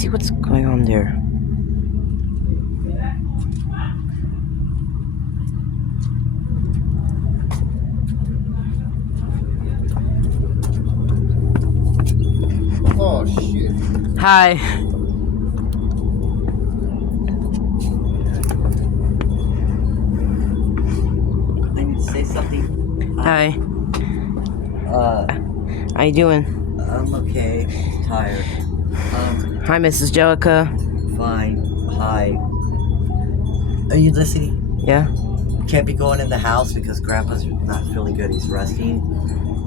see what's going on there. Oh shit. Hi. I need to say something. Hi. How you doing? I'm okay. Tired. Hi, Mrs. Jellica. Fine. Hi. Are you listening? Yeah? Can't be going in the house because Grandpa's not feeling good. He's resting,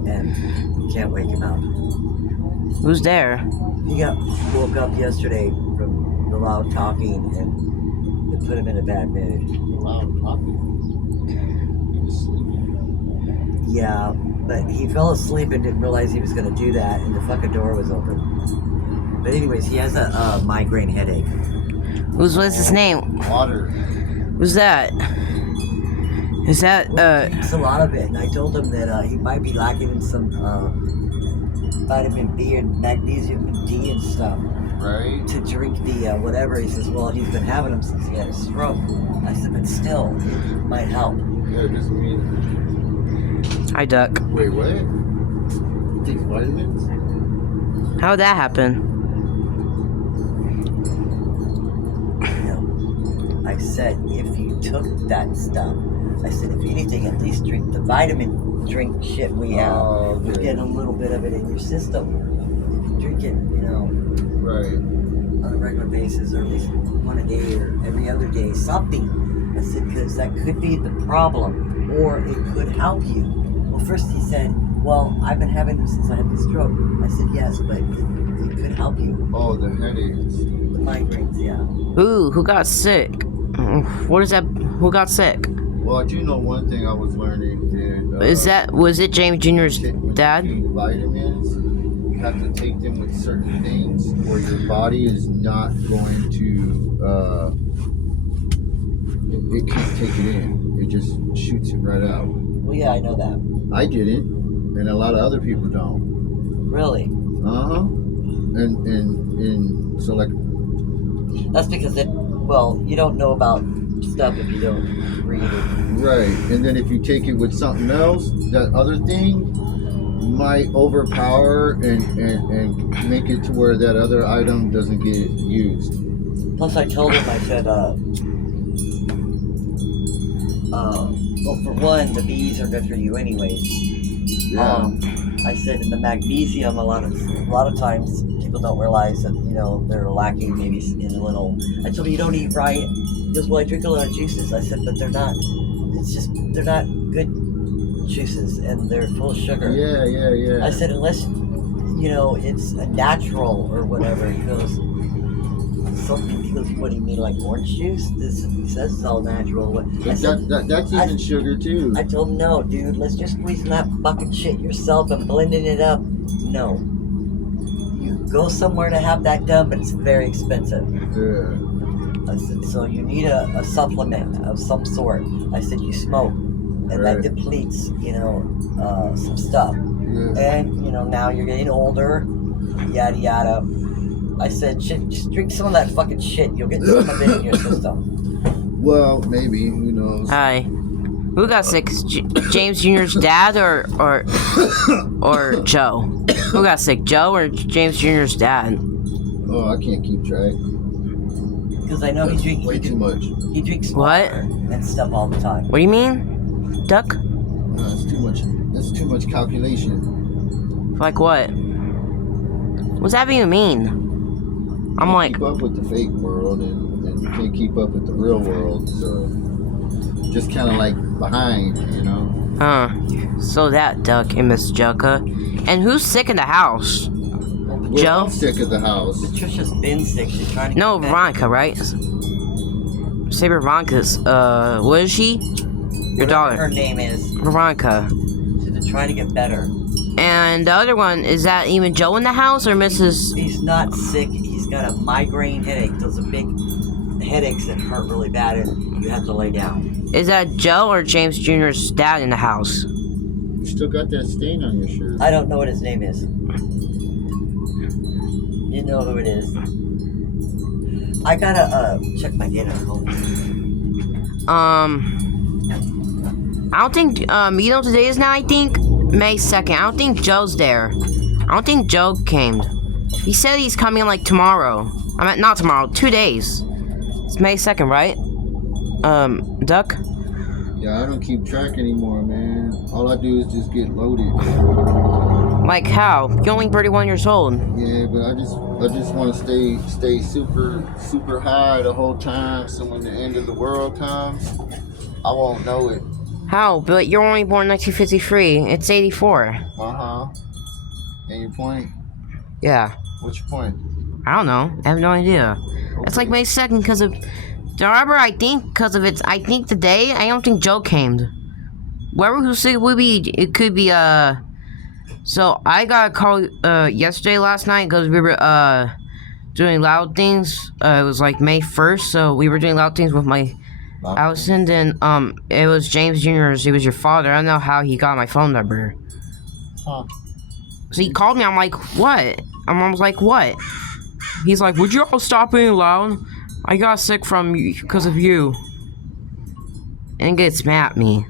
and can't wake him up. Who's there? He got woke up yesterday from the loud talking, and it put him in a bad mood. Loud talking. He was sleeping. Yeah, but he fell asleep and didn't realize he was going to do that, and the fucking door was open. But anyways, he has a migraine headache. What's his name? Water. Who's that? Is that, He drinks a lot of it, and I told him that he might be lacking in some vitamin B and magnesium and D and stuff. Right. To drink the whatever. He says, well, he's been having them since he had a stroke. I said, but still, it might help. Yeah, it doesn't mean. Hi, Duck. Wait, what? Takes vitamins? How'd that happen? No. I said, if you took that stuff, I said, if anything, at least drink the vitamin drink shit we have. Oh, okay. You're getting a little bit of it in your system. If you drink it, you know, Right. on a regular basis, or at least one a day or every other day, something. I said, because that could be the problem, or it could help you. Well, first he said, well, I've been having them since I had the stroke. I said, yes, but it could help you. Oh, the headaches. The migraines, yeah. Who got sick? What is that? Who got sick? Well, I do know one thing I was learning. And, Was it James Jr.'s when dad? you take vitamins, you have to take them with certain things, or your body is not going to. It can't take it in. It just shoots it right out. Well, yeah, I know that. I didn't, and a lot of other people don't. Really? And so like. That's because you don't know about stuff if you don't read it. Right, and then if you take it with something else, that other thing might overpower and make it to where that other item doesn't get used. Plus, I told him, I said, well, for one, the bees are good for you anyways. Yeah. I said, in the magnesium, a lot of times people don't realize that, you know, they're lacking maybe in a little. I told him, you don't eat right. He goes, well, I drink a lot of juices. I said, but they're not. It's just they're not good juices, and they're full of sugar. Yeah. I said, unless, you know, it's a natural or whatever. He goes, what do you mean, like orange juice? He says it's all natural. I said, That's even sugar too. I told him, no, dude, let's just squeeze that bucket shit yourself and blending it up. No. You go somewhere to have that done, but it's very expensive. Yeah. I said, so you need a supplement of some sort. I said, you smoke, and that Right. depletes, you know, some stuff. Yeah. And, you know, now you're getting older, yada, yada. I said, shit, just drink some of that fucking shit. You'll get some of it in your system. Well, maybe. Who knows? Hi. Who got sick? James Jr.'s dad or Joe? Who got sick? Joe or James Jr.'s dad? Oh, I can't keep track. Because I know Way too much. he drinks What? water and stuff all the time. What do you mean? Duck? No, it's too much. That's too much calculation. Like what? What's that even mean? I'm You like, keep up with the fake world, and you can't keep up with the real world. So just kind of like behind, you know. So that Duck and Miss Jellica. And who's sick in the house? We're Joe? all sick of the house. Patricia's been sick. She's trying to No, get Veronica, right? Say Veronica's. What is she? Your Whatever daughter. her name is. Veronica. She's trying to get better. And the other one, is that even Joe in the house or Mrs. He's not sick. He's got a migraine headache. Those are big headaches that hurt really bad, and you have to lay down. Is that Joe or James Jr.'s dad in the house? You still got that stain on your shirt. I don't know what his name is. You know who it is. I gotta check my data. I don't think today is now. I think May 2nd. I don't think Joe's there. I don't think Joe came. He said he's coming like tomorrow. I mean, not tomorrow. 2 days. It's May 2nd, right? Duck. Yeah, I don't keep track anymore, man. All I do is just get loaded. Like how? You're only 31 years old. Yeah, but I just want to stay super high the whole time. So when the end of the world comes, I won't know it. How? But you're only born 1953. It's 84. And your point? Yeah. What's your point? I don't know. I have no idea. Okay. It's like May 2nd because of... Remember, I think because of I think the day, I don't think Joe came. Whoever who said it would be, it could be, So, I got a call, yesterday last night because we were, doing Loud Things. It was like May 1st, so we were doing Loud Things with my Allison, then, it was James Jr.'s, he was your father. I don't know how he got my phone number. Huh. So he called me, I'm like, what? My mom was like, what? He's like, would you all stop being loud? I got sick from you because of you. And gets mad at me.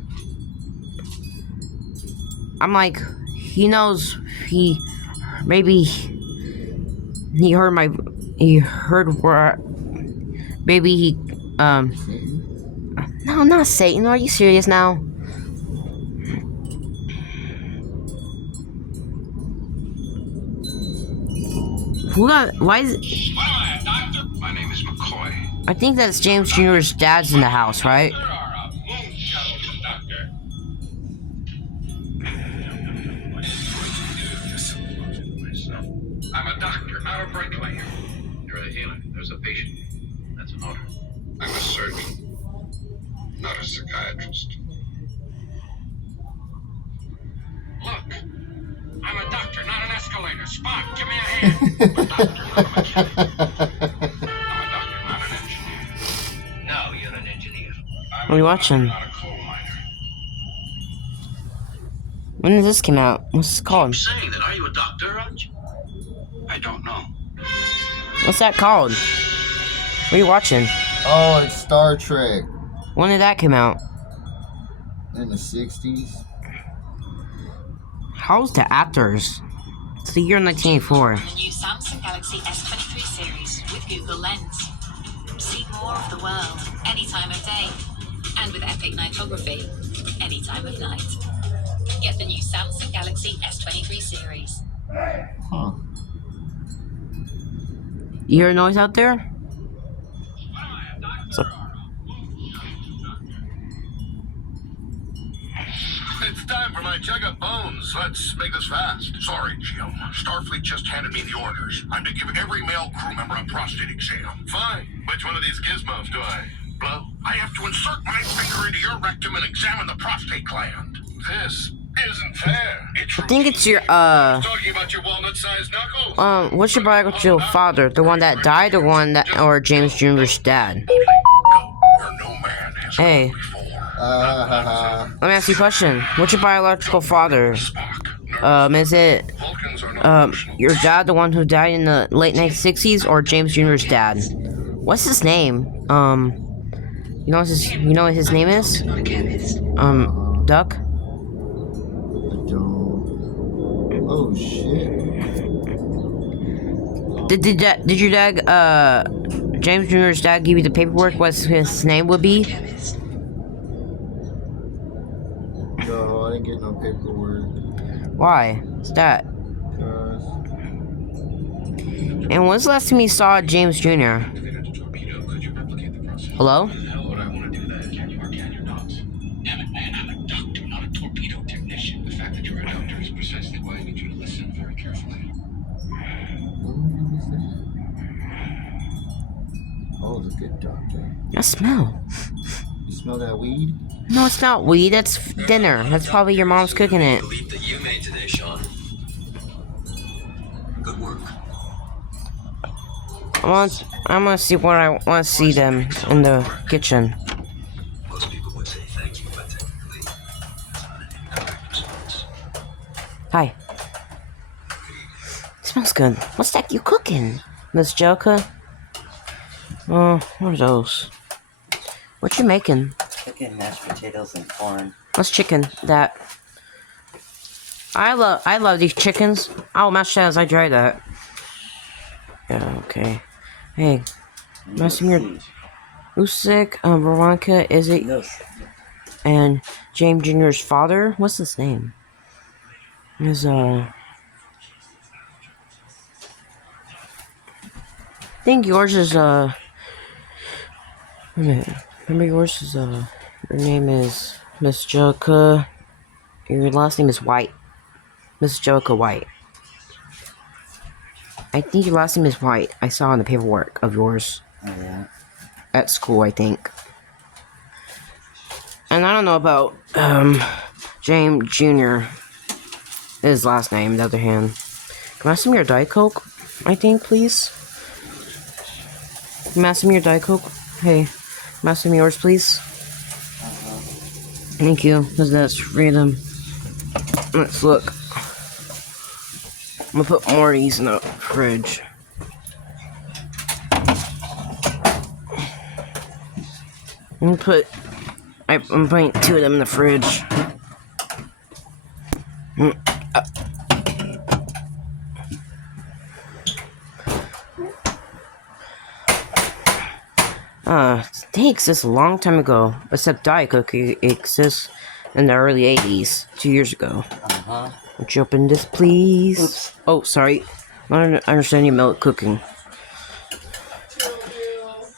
I'm like, he knows maybe he heard where, maybe he, no, not Satan, are you serious now? Why is it? What am I, a doctor? My name is McCoy. I think that's James Jr.'s dad's in the house, right? Doctor or a moon shuttle doctor? I'm a doctor, not a bricklayer. You're a healer. There's a patient. That's an order. I'm a surgeon, not a psychiatrist. Look, I'm a doctor, not an escalator. Spock, give me a hand. I'm a doctor, not a mechanic. I'm a doctor, not an engineer. No, you're an engineer. I'm What are you watching? not a coal miner. When did this come out? What's this called? I'm saying that. Are you a doctor, aren't you? I don't know. What's that called? What are you watching? Oh, it's Star Trek When did that come out? in the 60s. How's the actors? It's the year 1984. The new Samsung Galaxy S23 series with Google Lens. See more of the world any time of day. And with epic nightography any time of night. Get the new Samsung Galaxy S23 series. Huh. You hear a noise out there? So, It's time for my check-up, Bones. Let's make this fast. Sorry, Jim. Starfleet just handed me the orders. I'm to give every male crew member a prostate exam. Fine. Which one of these gizmos do I blow? I have to insert my finger into your rectum and examine the prostate gland. This isn't fair. I think it's your, Talking about your walnut-sized knuckles. what's your biological father? The one that died, or James Jr.'s dad? Go where no man has Hey. gone before. Let me ask you a question. What's your biological father? Spock. Is it, Vulcans are not your dad, the one who died in the late 1960s, or James Jr.'s dad? What's his name? You know what his name is? Duck? Oh shit. Did your dad, James Jr.'s dad give you the paperwork what his name would be? No, I didn't get no paperwork. Why? What's that? Cause And when's the last time you saw James Jr.? Hello? hell would I want to do that? Can you or can you not? Damn it, man, I'm a doctor, not a torpedo technician. The fact that you're a doctor is precisely why I need you to listen very carefully. oh, it's a good doctor. I smell. You smell that weed? No, it's not weed. That's dinner. That's probably your mom's cooking it. The leap that you made today, Sean. Good work. I'm gonna see what I want to see them in the kitchen. Most people would say thank you, but technically, that's not an incorrect response. Hi. Smells good. What's that you cooking, Miss Joker? Oh, what are those? What you making? Chicken, mashed potatoes, and corn. What's chicken? That. I love these chickens. Oh, mashed potatoes, I tried that. Yeah, okay. Hey, Messenger, Usyk, Veronica, is it? And James Jr.'s father? What's his name? Is, I think yours is, wait a minute. Remember yours is, your name is Miss Joca. Your last name is White. Miss Joca White. I think your last name is White. I saw in the paperwork of yours. Oh, yeah. At school, I think. And I don't know about, James Jr. His last name, the other hand. Can I have some of your Diet Coke? I think, please. Can I have some of your Diet Coke? Hey, can I have some of yours, please? Thank you, because that's freedom. Let's look. I'm gonna put more of these in the fridge. I'm putting 2 of them in the fridge. They exist a long time ago, except Diet Coke exists in the early 80s, 2 years ago. Would you open this, please? Oops. Oh, sorry. I don't understand your milk cooking.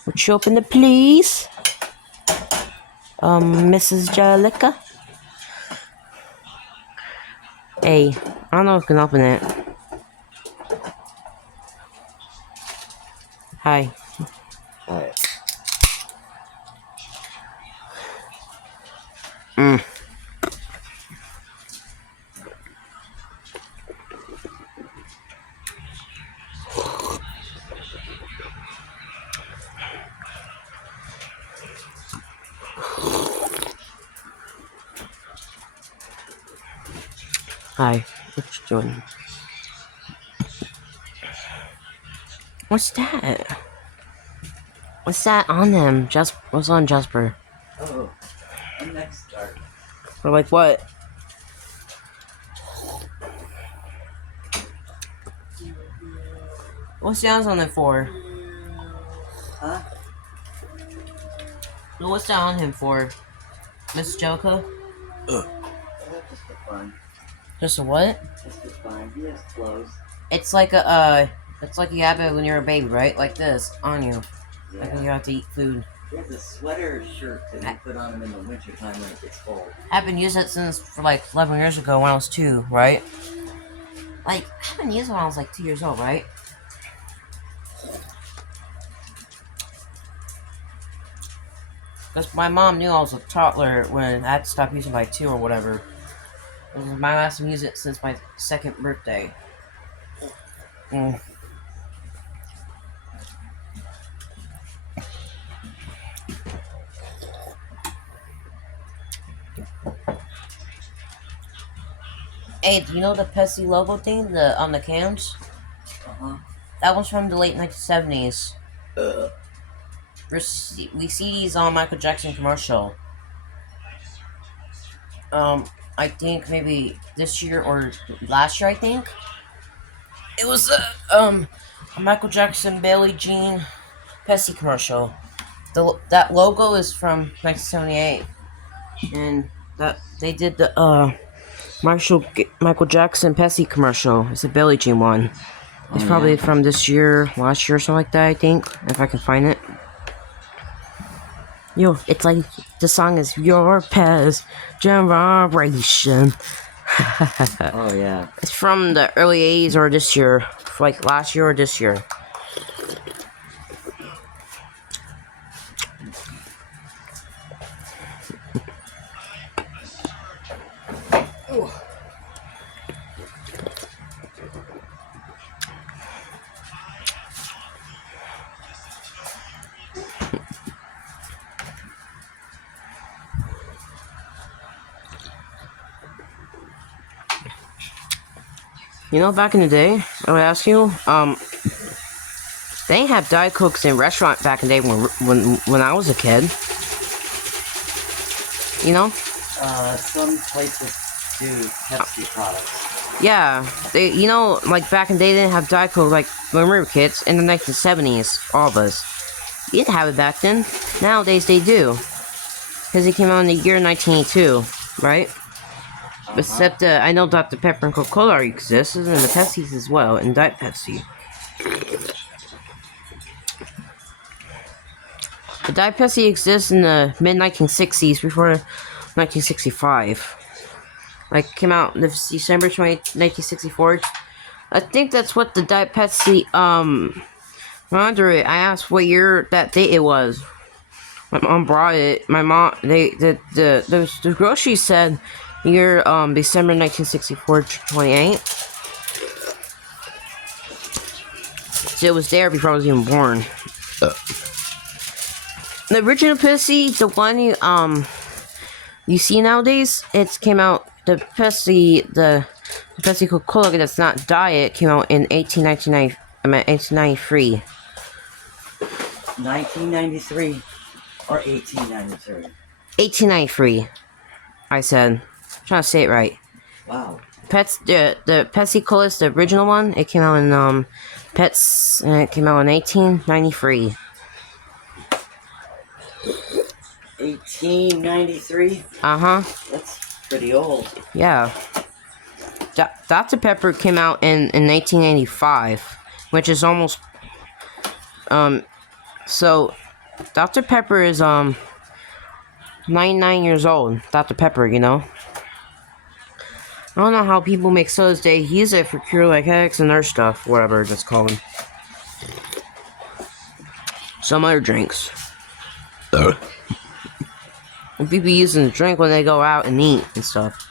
Would you open it, please? Mrs. Jalika? Hey, I don't know if I can open it. Hi. Alright. Hi. What you doing? What's that? What's that on them? What's on Jasper? Oh, the next start. Or like what? What's that on it for? Huh? What's that on him for? Miss Joker? Just for fun. Just a what? Just for fun. He has clothes. It's like it's like you have it when you're a baby, right? Like this, on you. Like when you have to eat food. He has a sweater shirt that we put on him in the wintertime when it gets cold. I've been using it since for like 11 years ago when I was 2, right? Like, I haven't used it when I was like 2 years old, right? Because my mom knew I was a toddler when I had to stop using it by 2 or whatever. My last time used it since my 2nd birthday. Hey, do you know the Pepsi logo thing on the cans? That was from the late 1970s. We see these on Michael Jackson commercial. I think maybe this year or last year, I think. It was a Michael Jackson Bailey Jean Pepsi commercial. That logo is from 1978, and that they did the Michael Jackson Pepsi commercial. It's a Bailey Jean one. It's probably from this year, last year, or something like that. I think, if I can find it. Yo, it's like the song is Your Past Generation. Oh, yeah. It's from the early 80s or this year. Like last year or this year. You know, back in the day, I would ask you, They didn't have Diet Cokes in restaurant back in the day when I was a kid. You know? Some places do Pepsi products. Yeah, they, you know, like back in the day, they didn't have Diet Coke like when we were kids. In the 1970s, all of us. You didn't have it back then. Nowadays, they do. Because it came out in the year 1982, right? Except, I know Dr. Pepper and Coca-Cola exists, and the Pepsi's as well, and Diet Pepsi. The Diet Pepsi exists in the mid-1960s, before 1965. Like, came out in December 1964. I think that's what the Diet Pepsi, under it, I asked what year that date it was. My mom brought it. My mom, the grocery said year, December 1964 to 28. So it was there before I was even born. The original Pepsi, the one you see nowadays, it came out, the Pepsi Coca-Cola that's not diet came out in 1893. 1993 or 1893. 1893, I said. I'm trying to say it right. Wow. The Pepsi Cola is the original one. It came out in Pets, and it came out in 1893. 1893? Uh-huh. That's pretty old. Yeah. Dr. Pepper came out in 1985, which is almost, so, Dr. Pepper is, 99 years old. Dr. Pepper, you know? I don't know how people make sodas. They use it for cure like headaches and other stuff, whatever that's called. Some other drinks. And people use it to drink when they go out and eat and stuff.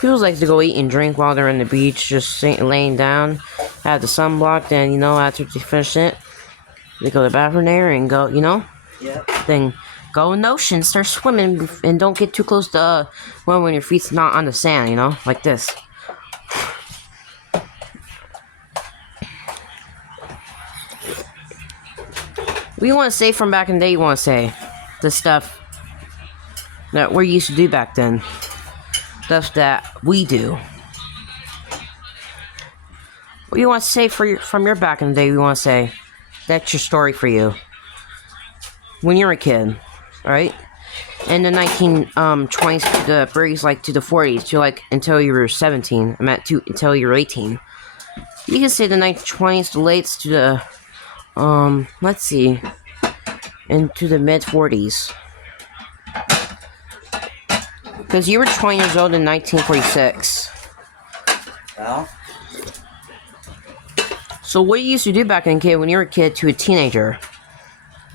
People like to go eat and drink while they're on the beach, just laying down, have the sun blocked, and, you know, after they finish it, they go to the bathroom there and go, you know? Yep. Then go in the ocean, start swimming, and don't get too close to, when your feet's not on the sand, you know? Like this. What do you want to say from back in the day, you want to say? The stuff that we used to do back then. Stuff that we do. What do you want to say from your back in the day, you want to say? That's your story for you. When you're a kid, right? In the 1920s to the 30s, like to the 40s, to like until you were 17. I meant until you were 18. You can say the 1920s to late to the let's see, into the mid 40s. Because you were 20 years old in 1946. Well, so what you used to do back in kid when you were a kid to a teenager?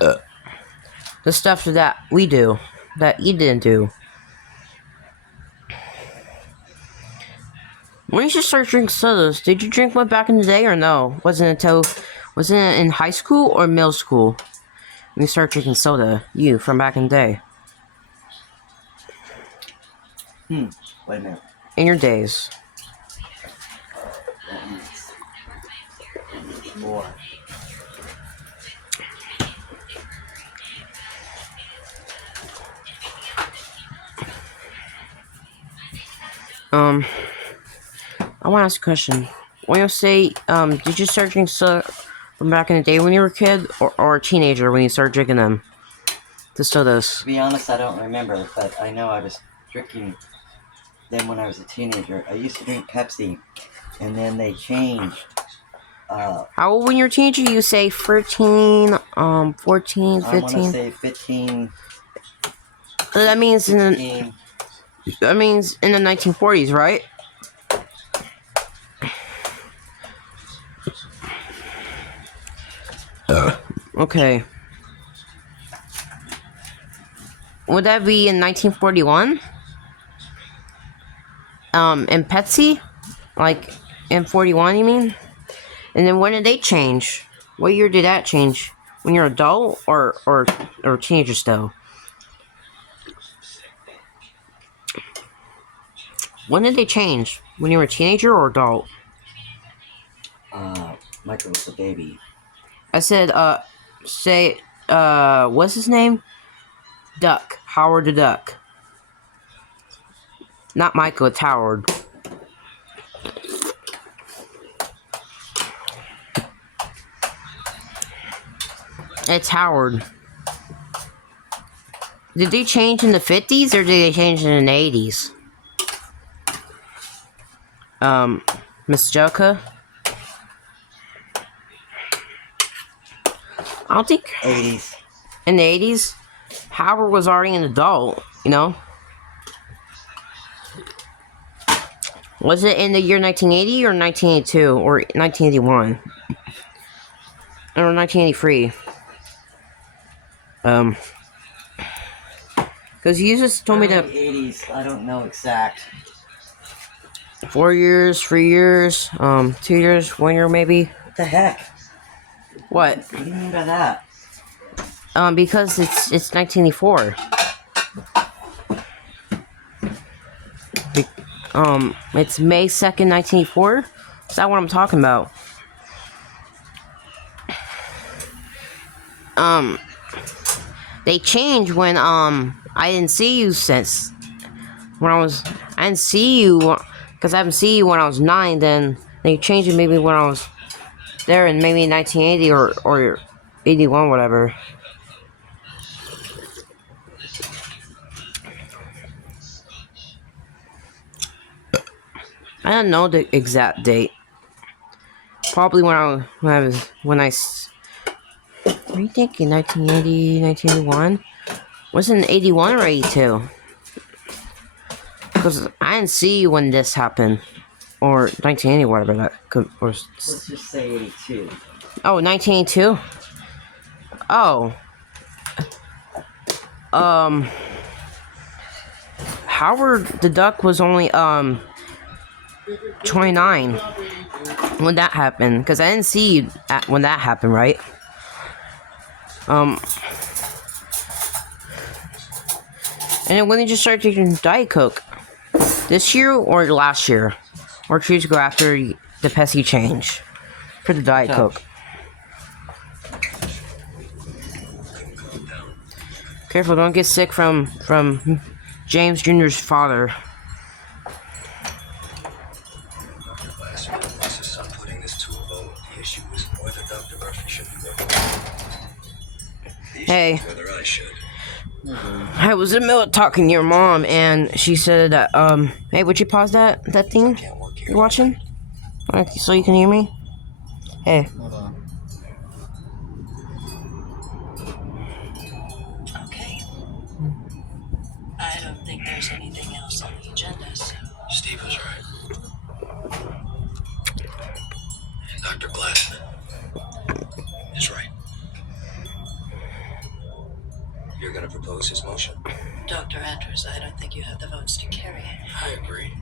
The stuff that we do, that you didn't do. When did you start drinking sodas? Did you drink one back in the day or no? Wasn't it in high school or middle school when you started drinking soda? You, from back in the day. wait a minute. In your days. More. I want to ask a question. When you say, did you start drinking soda from back in the day when you were a kid, or a teenager when you started drinking them? The sodas. To be honest, I don't remember, but I know I was drinking them when I was a teenager. I used to drink Pepsi, and then they changed. How old when you're a teenager? You say 13, 14, 15? I want to say 15. That means in the 15. That means in the 1940s, right? Okay. Would that be in 1941? In Pepsi? Like, in 41, you mean? And then when did they change? What year did that change? When you're adult or teenager still? When did they change? When you were a teenager or adult? Michael was a baby. I said, what's his name? Duck. Howard the Duck. Not Michael, it's Howard. It's Howard. Did they change in the 50s or did they change in the 80s? Miss Joker? I don't think 80s. in the 80s, Howard was already an adult, you know? Was it in the year 1980 or 1982 or 1981? Or 1983? Because you just told me that 80s. I don't know exact. 4 years, 3 years, 2 years, 1 year maybe. What the heck? What? What do you mean by that? Because it's 1984. It's May 2nd, 1984. Is that what I'm talking about? They changed when I didn't see you since when I didn't see you because I haven't seen you when I was 9. Then they changed it maybe when I was there in maybe 1980 or 81, whatever. I don't know the exact date. Probably when I What are you thinking? 1980, 1981? Was it in 81 or 82? Because I didn't see you when this happened. Or 1980, whatever that could... Or, Let's just say 82. oh, 1982? Oh. Howard the Duck was only, 29 when that happened. Because I didn't see you when that happened, right? And then when did you start drinking Diet Coke? This year or last year? Or 2 years ago after the Pepsi change? For the Diet Coke. Careful, don't get sick from James Jr.'s father. Dr. Glass insists on putting this to a vote. The issue is whether Dr. Murphy should be working. The issue Hey. is whether I should. I was in the middle of talking to your mom, and she said that, hey, would you pause that thing Can't work here. you're watching? So you can hear me? Hey. Hold on. Okay. I don't think there's anything else on the agenda, so. Steve was right. And Dr. Glassman is right. You're going to propose his motion? Dr. Andrews, I don't think you have the votes to carry it. I agree.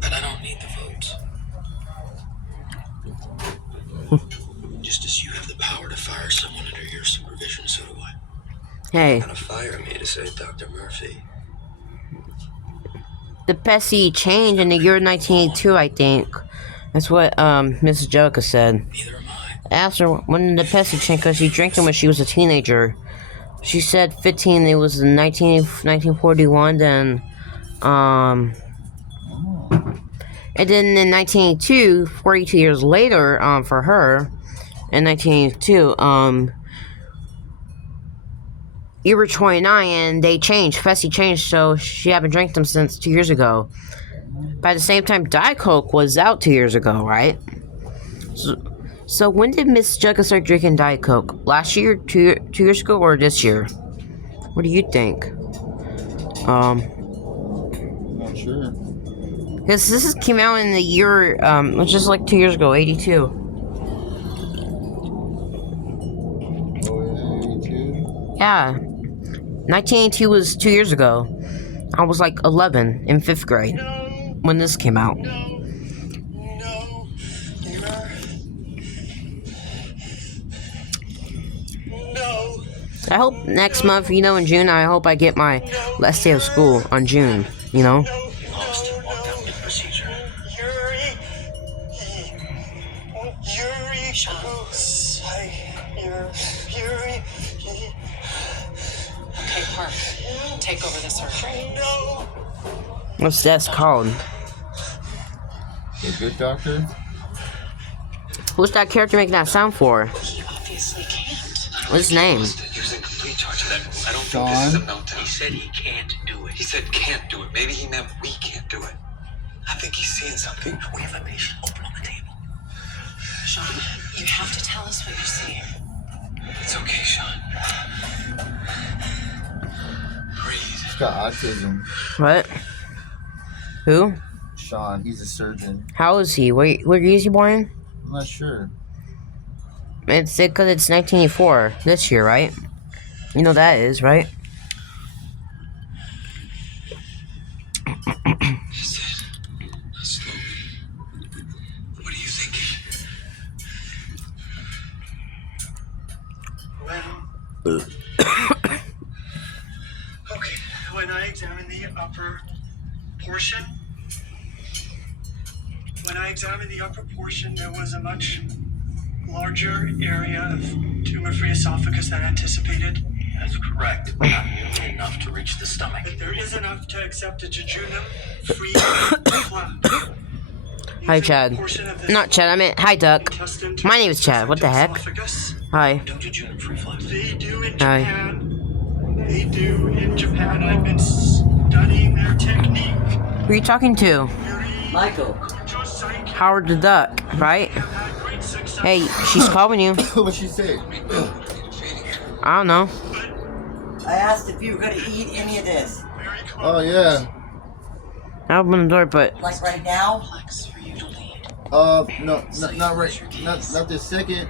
But I don't need the votes. Just as you have the power to fire someone under your supervision, so do I. Hey. You're going to fire me to save Dr. Murphy. The Pepsi changed in the year 1982, I think. That's what, Mrs. Joker said. Neither am I. I asked her when the Pepsi changed because she drank them when she was a teenager. She said 15, it was in 1941, then, and then in 1982, 42 years later, for her, in 1982, you were 29 and they changed, Pepsi changed, so she haven't drank them since 2 years ago. By the same time, Diet Coke was out 2 years ago, right? So when did Miss Jugga start drinking Diet Coke? Last year, two years ago, or this year? What do you think? Not sure. Because this came out in the year, which is like 2 years ago, 82. Oh, 82? Yeah. 1982 was 2 years ago. I was like 11 in 5th grade when this came out. I hope next month, in June, I hope I get my last day of school on June, you know? Lost. Walked out with the procedure. Yuri. Yuri. Okay, Park. Take over the surgery. No. What's that called? The good doctor? Who's that character making that sound for? He obviously can't. What's his name? He was in complete charge of that. I don't Sean? think this is a meltdown. He said he can't do it. He said can't do it. Maybe he meant we can't do it. I think he's seeing something. We have a patient open on the table. Sean, you have to tell us what you're seeing. It's okay, Sean. Breathe. He's got autism. What? Who? Sean, he's a surgeon. How is he? Where is he born? I'm not sure. It's because it's 1984 this year, right? You know that is, right? That's it. Slowly. What are you thinking? Okay, when I examine the upper portion, there was a much larger area of tumor-free esophagus than anticipated. That's correct. Not nearly enough to reach the stomach. But there is enough to accept a jejunum-free flap. Hi, Chad. Not Chad, I meant hi, Duck. My name is Chad. What the heck? Hi. Don't you jump free flaps? They do in Hi. Japan. They do in Japan. I've been studying their technique. Who are you talking to? Michael. Howard the Duck, right? Hey, she's calling you. What'd she say? I don't know. I asked if you were gonna eat any of this. Oh, yeah. I opened the door, but Like right now? Complex for you to lead. No, not right. Not this second.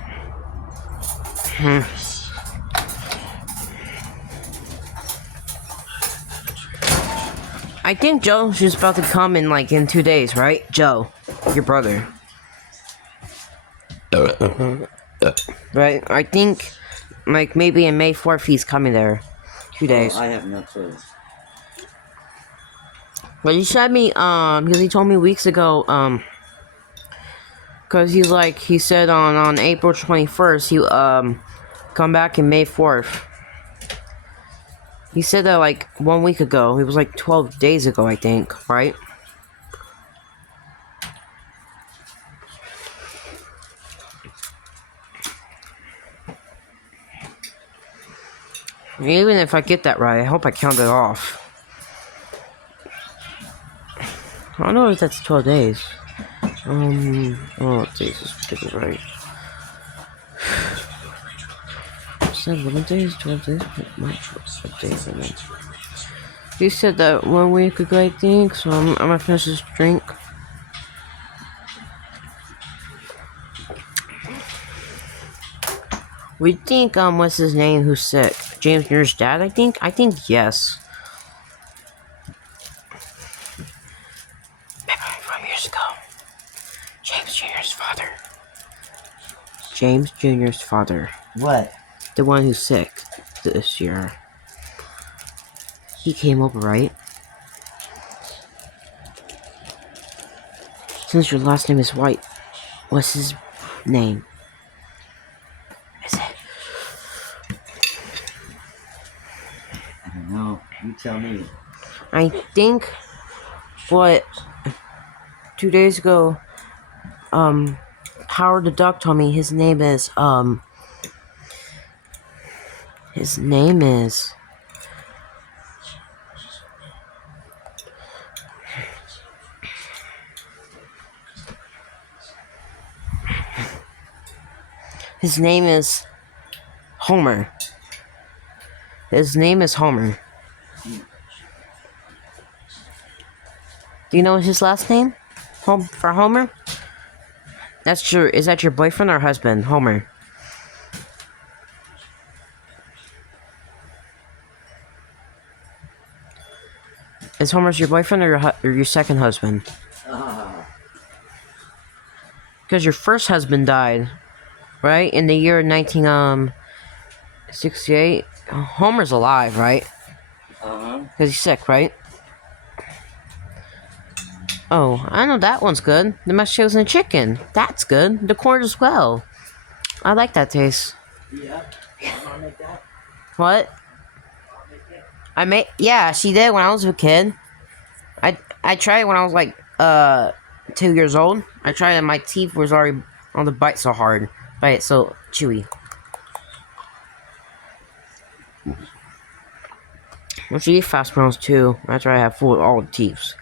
I think Joe's just about to come in like in 2 days, right? Joe, your brother. Right? I think like maybe in May 4th he's coming there. 2 days. I have no clue. But he said me, because he told me weeks ago, because he said on April 21st, he, come back in May 4th. He said that, like, 1 week ago. It was, like, 12 days ago, I think, right? Even if I get that right, I hope I count it off. I don't know if that's 12 days. Oh, let's see, this is right. 7 days, 12 days, March, 12 days, and then. He said that 1 week ago, I think, so I'm gonna finish this drink. We think, what's his name, who's sick? James Jr.'s dad, I think? I think yes. 4 years ago. James Jr.'s father. James Jr.'s father. What? The one who's sick this year. He came over, right? Since your last name is White, what's his name? Is it? I don't know. You tell me. I think what 2 days ago, Howard the Duck told me his name is his name is Homer. His name is Homer. Do you know his last name? For Homer? Is that your boyfriend or husband, Homer? Is Homer's your boyfriend or your second husband? Because your first husband died, right? In the year 1968. Homer's alive, right? Uh-huh. Because he's sick, right? Oh, I know that one's good. The mashed potatoes and chicken. That's good. The corn as well. I like that taste. Yeah. Mom make that? What? Yeah, she did when I was a kid. I tried it when I was like 2 years old. I tried it and my teeth was already on the bite so hard. Bite so chewy. When she eat fast browns too, I try to have full all the teeth.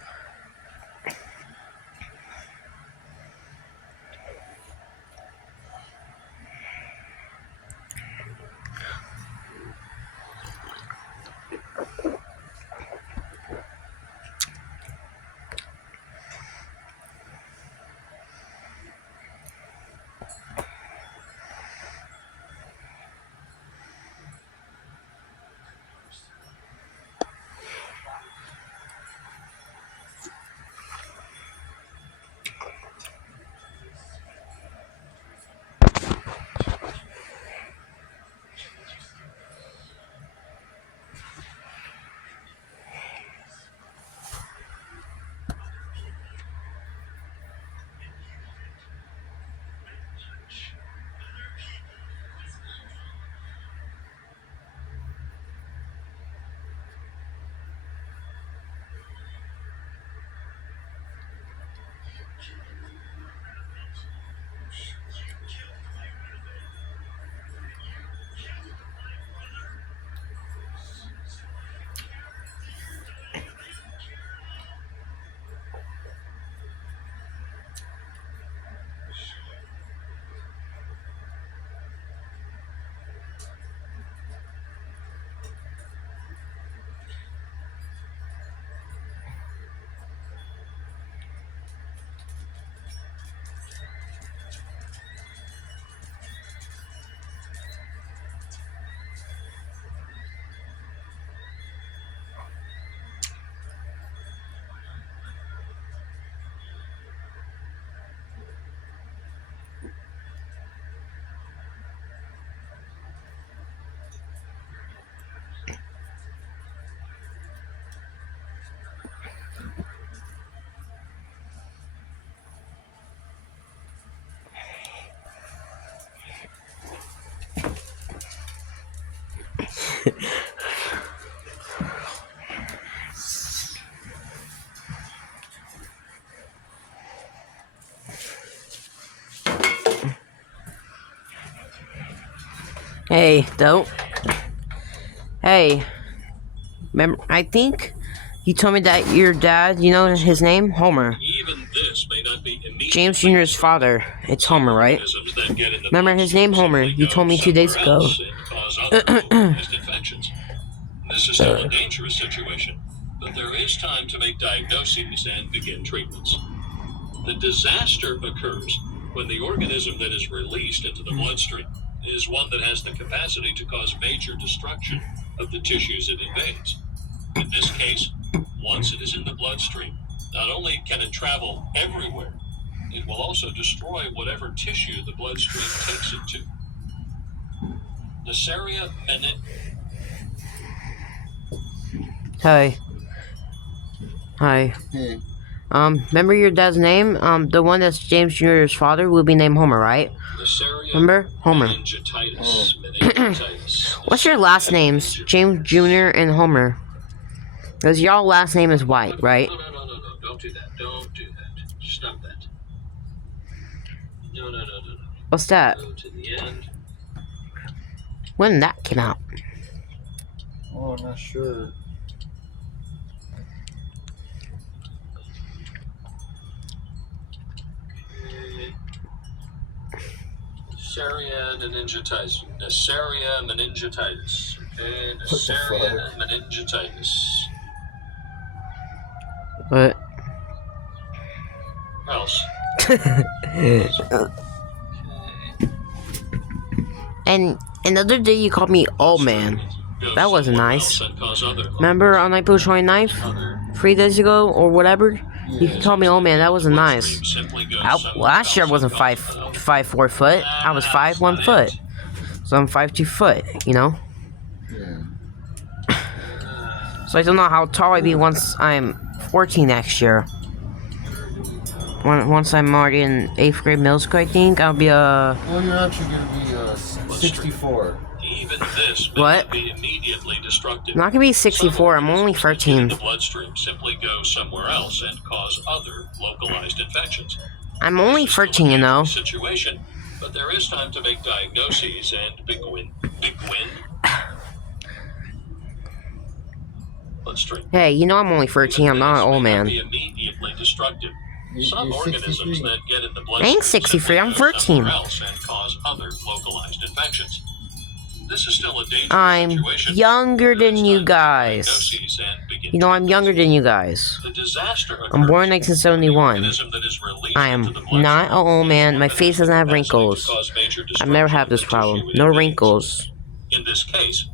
Hey, don't. Hey, remember? I think you told me that your dad. You know his name, Homer. Even this may not be James Jr.'s father. It's Homer, right? Remember his name, Homer. You told me 2 days ago. This is still a dangerous situation, but there is time to make diagnoses and begin treatments. The disaster occurs when the organism that is released into the bloodstream is one that has the capacity to cause major destruction of the tissues it invades. In this case, once it is in the bloodstream, not only can it travel everywhere, it will also destroy whatever tissue the bloodstream takes it to. Neisseria menin... Hi. Hi. Hey, Remember your dad's name? The one that's James Jr.'s father will be named Homer, right? Neisseria Remember? Homer. meningitis. Meningitis. What's your last names? James Jr. and Homer. Because y'all last name is White, right? No. Don't do that. Don't do that. Stop that. No. What's that? Go to the end. When did that came out? oh, I'm not sure. Neisseria meningitis. Neisseria meningitis. Okay, Neisseria meningitis. What? Else. And another day you called me old man. That wasn't nice. Remember on April 29th? 3 days ago or whatever? You called me old man. That wasn't nice. Last year I wasn't 5'4" foot. I was 5'1" foot. So I'm 5'2" foot, you know? Yeah. So I don't know how tall I'd be once I'm 14 next year. once I'm already in 8th grade middle school, I think I'll be Well, you're actually gonna be 64. Even this may What? not be immediately destructive. I'm not gonna be 64. I'm Some only organisms that get in 13. the bloodstream simply go somewhere else and cause other localized infections. I'm only This is still a 13, you know. dangerous situation, but there is time to make diagnoses and begin. Bloodstream. Hey, you know I'm only 13. I'm not an old man. Be immediately destructive. Some You're organisms 63. that get in the I bloodstream ain't 63. I'm simply go 13. somewhere else and cause other localized infections. This is still a dangerous I'm situation. younger There is than you time to guys. diagnoses and begin You know I'm treatments. younger than you guys. The disaster I'm born in occurs 1971. when the organism that is released I am into the bloodstream not an old man. My is face doesn't have capacity to wrinkles. cause major I've never had this destruction of problem. the tissue No it invades. wrinkles. In this case,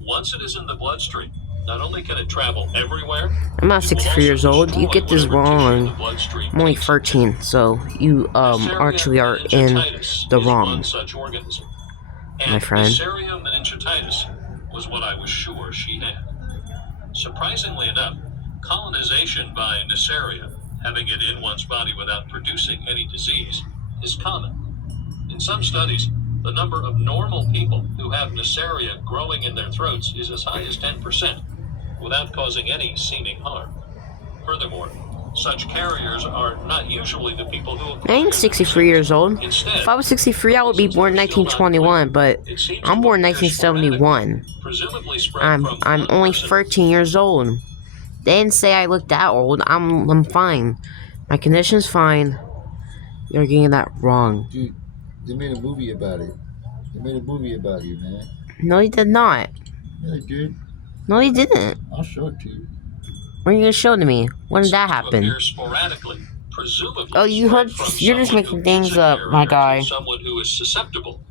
once it is in the bloodstream, not only can it travel everywhere, I'm not it will 63 years also old. You destroy get this whatever tissue wrong. the bloodstream I'm only takes. 13, so you actually are in Meningitis the is wrong, one such organism. my And friend. Neisseria meningitis was what I was sure she had. Surprisingly enough, colonization by Neisseria, having it in one's body without producing any disease, is common. In some studies, the number of normal people who have Neisseria growing in their throats is as high as 10%, without causing any seeming harm. Furthermore, such carriers are not usually the people who I ain't 63 years old. Instead, If I was 63, I would be born in 1921, but it seems I'm to born in appear sporadically, 1971. presumably spread I'm from one only person 13 years old. They didn't say I look that old. I'm fine. My condition's fine. You're getting that wrong. Dude, they made a movie about it. They made a movie about you, man. No, you did not. Yeah, they did. No, you didn't. I'll show it to you. When are you gonna show it to me? When did that seems to happen? appear sporadically, presumably Oh, you spread heard- from you're just someone making who things is a up, carrier my to guy. Someone who is susceptible,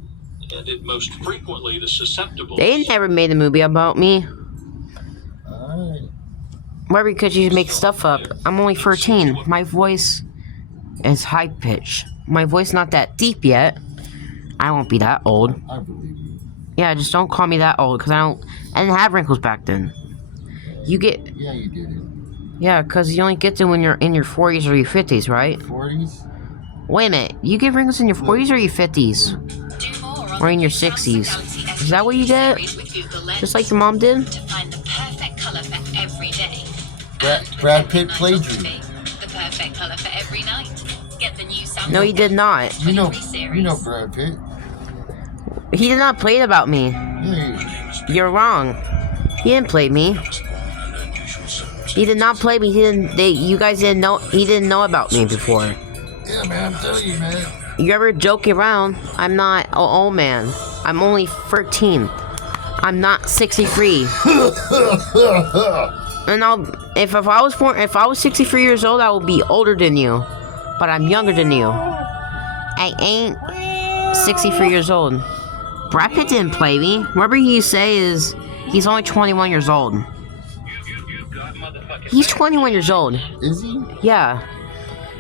and it most frequently the susceptible. They never made a movie about me. Alright. Why? Because you make stuff up. I'm only 13. My voice is high pitched. My voice not that deep yet. I won't be that old. I believe you. Yeah, just don't call me that old, because I didn't have wrinkles back then. You get, Yeah, you did it. yeah, because you only get them when you're in your 40s or your 50s, right? 40s? Wait a minute, you get wrinkles in your 40s or your 50s? Do more on Or in the your new Samsung 60s. Galaxy Is that what you get? series with Google Lens Just like your mom did? to find the perfect color for every day. Brad- And with Brad Epic Pitt played you. Nightography, the perfect color for every night. Get the new Samsung No, he did not. You know, Galaxy series. you know Brad Pitt. He did not play it about me. Yeah, You're wrong. He didn't play me. He did not play me. He didn't. You guys didn't know. He didn't know about me before. yeah, man, I'm telling you, man. You ever joke around? I'm not an old man. I'm only 13. I'm not 63. And if I was 63 years old, I would be older than you. But I'm younger than you. I ain't 63 years old. Brad Pitt didn't play me. Whatever you say is, he's only 21 years old. He's 21 years old. Is he? Yeah.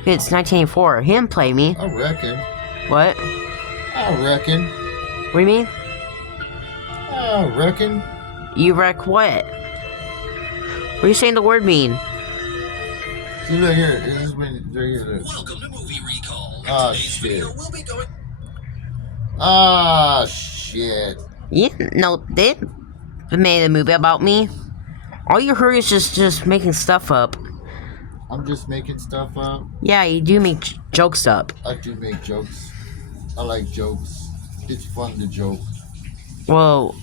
It's 1984. He didn't play me. I reckon. What? I reckon. What do you mean? I reckon. You wreck what? What are you saying the word mean? See, look here. This is when right here. Look. Welcome to Movie Recall. Ah, Today's shit. video will be going. Ah, shit. Yeah, no, they made a movie about me. All you heard is just making stuff up. I'm just making stuff up. Yeah, you do make jokes up. I do make jokes. I like jokes. It's fun to joke. Well,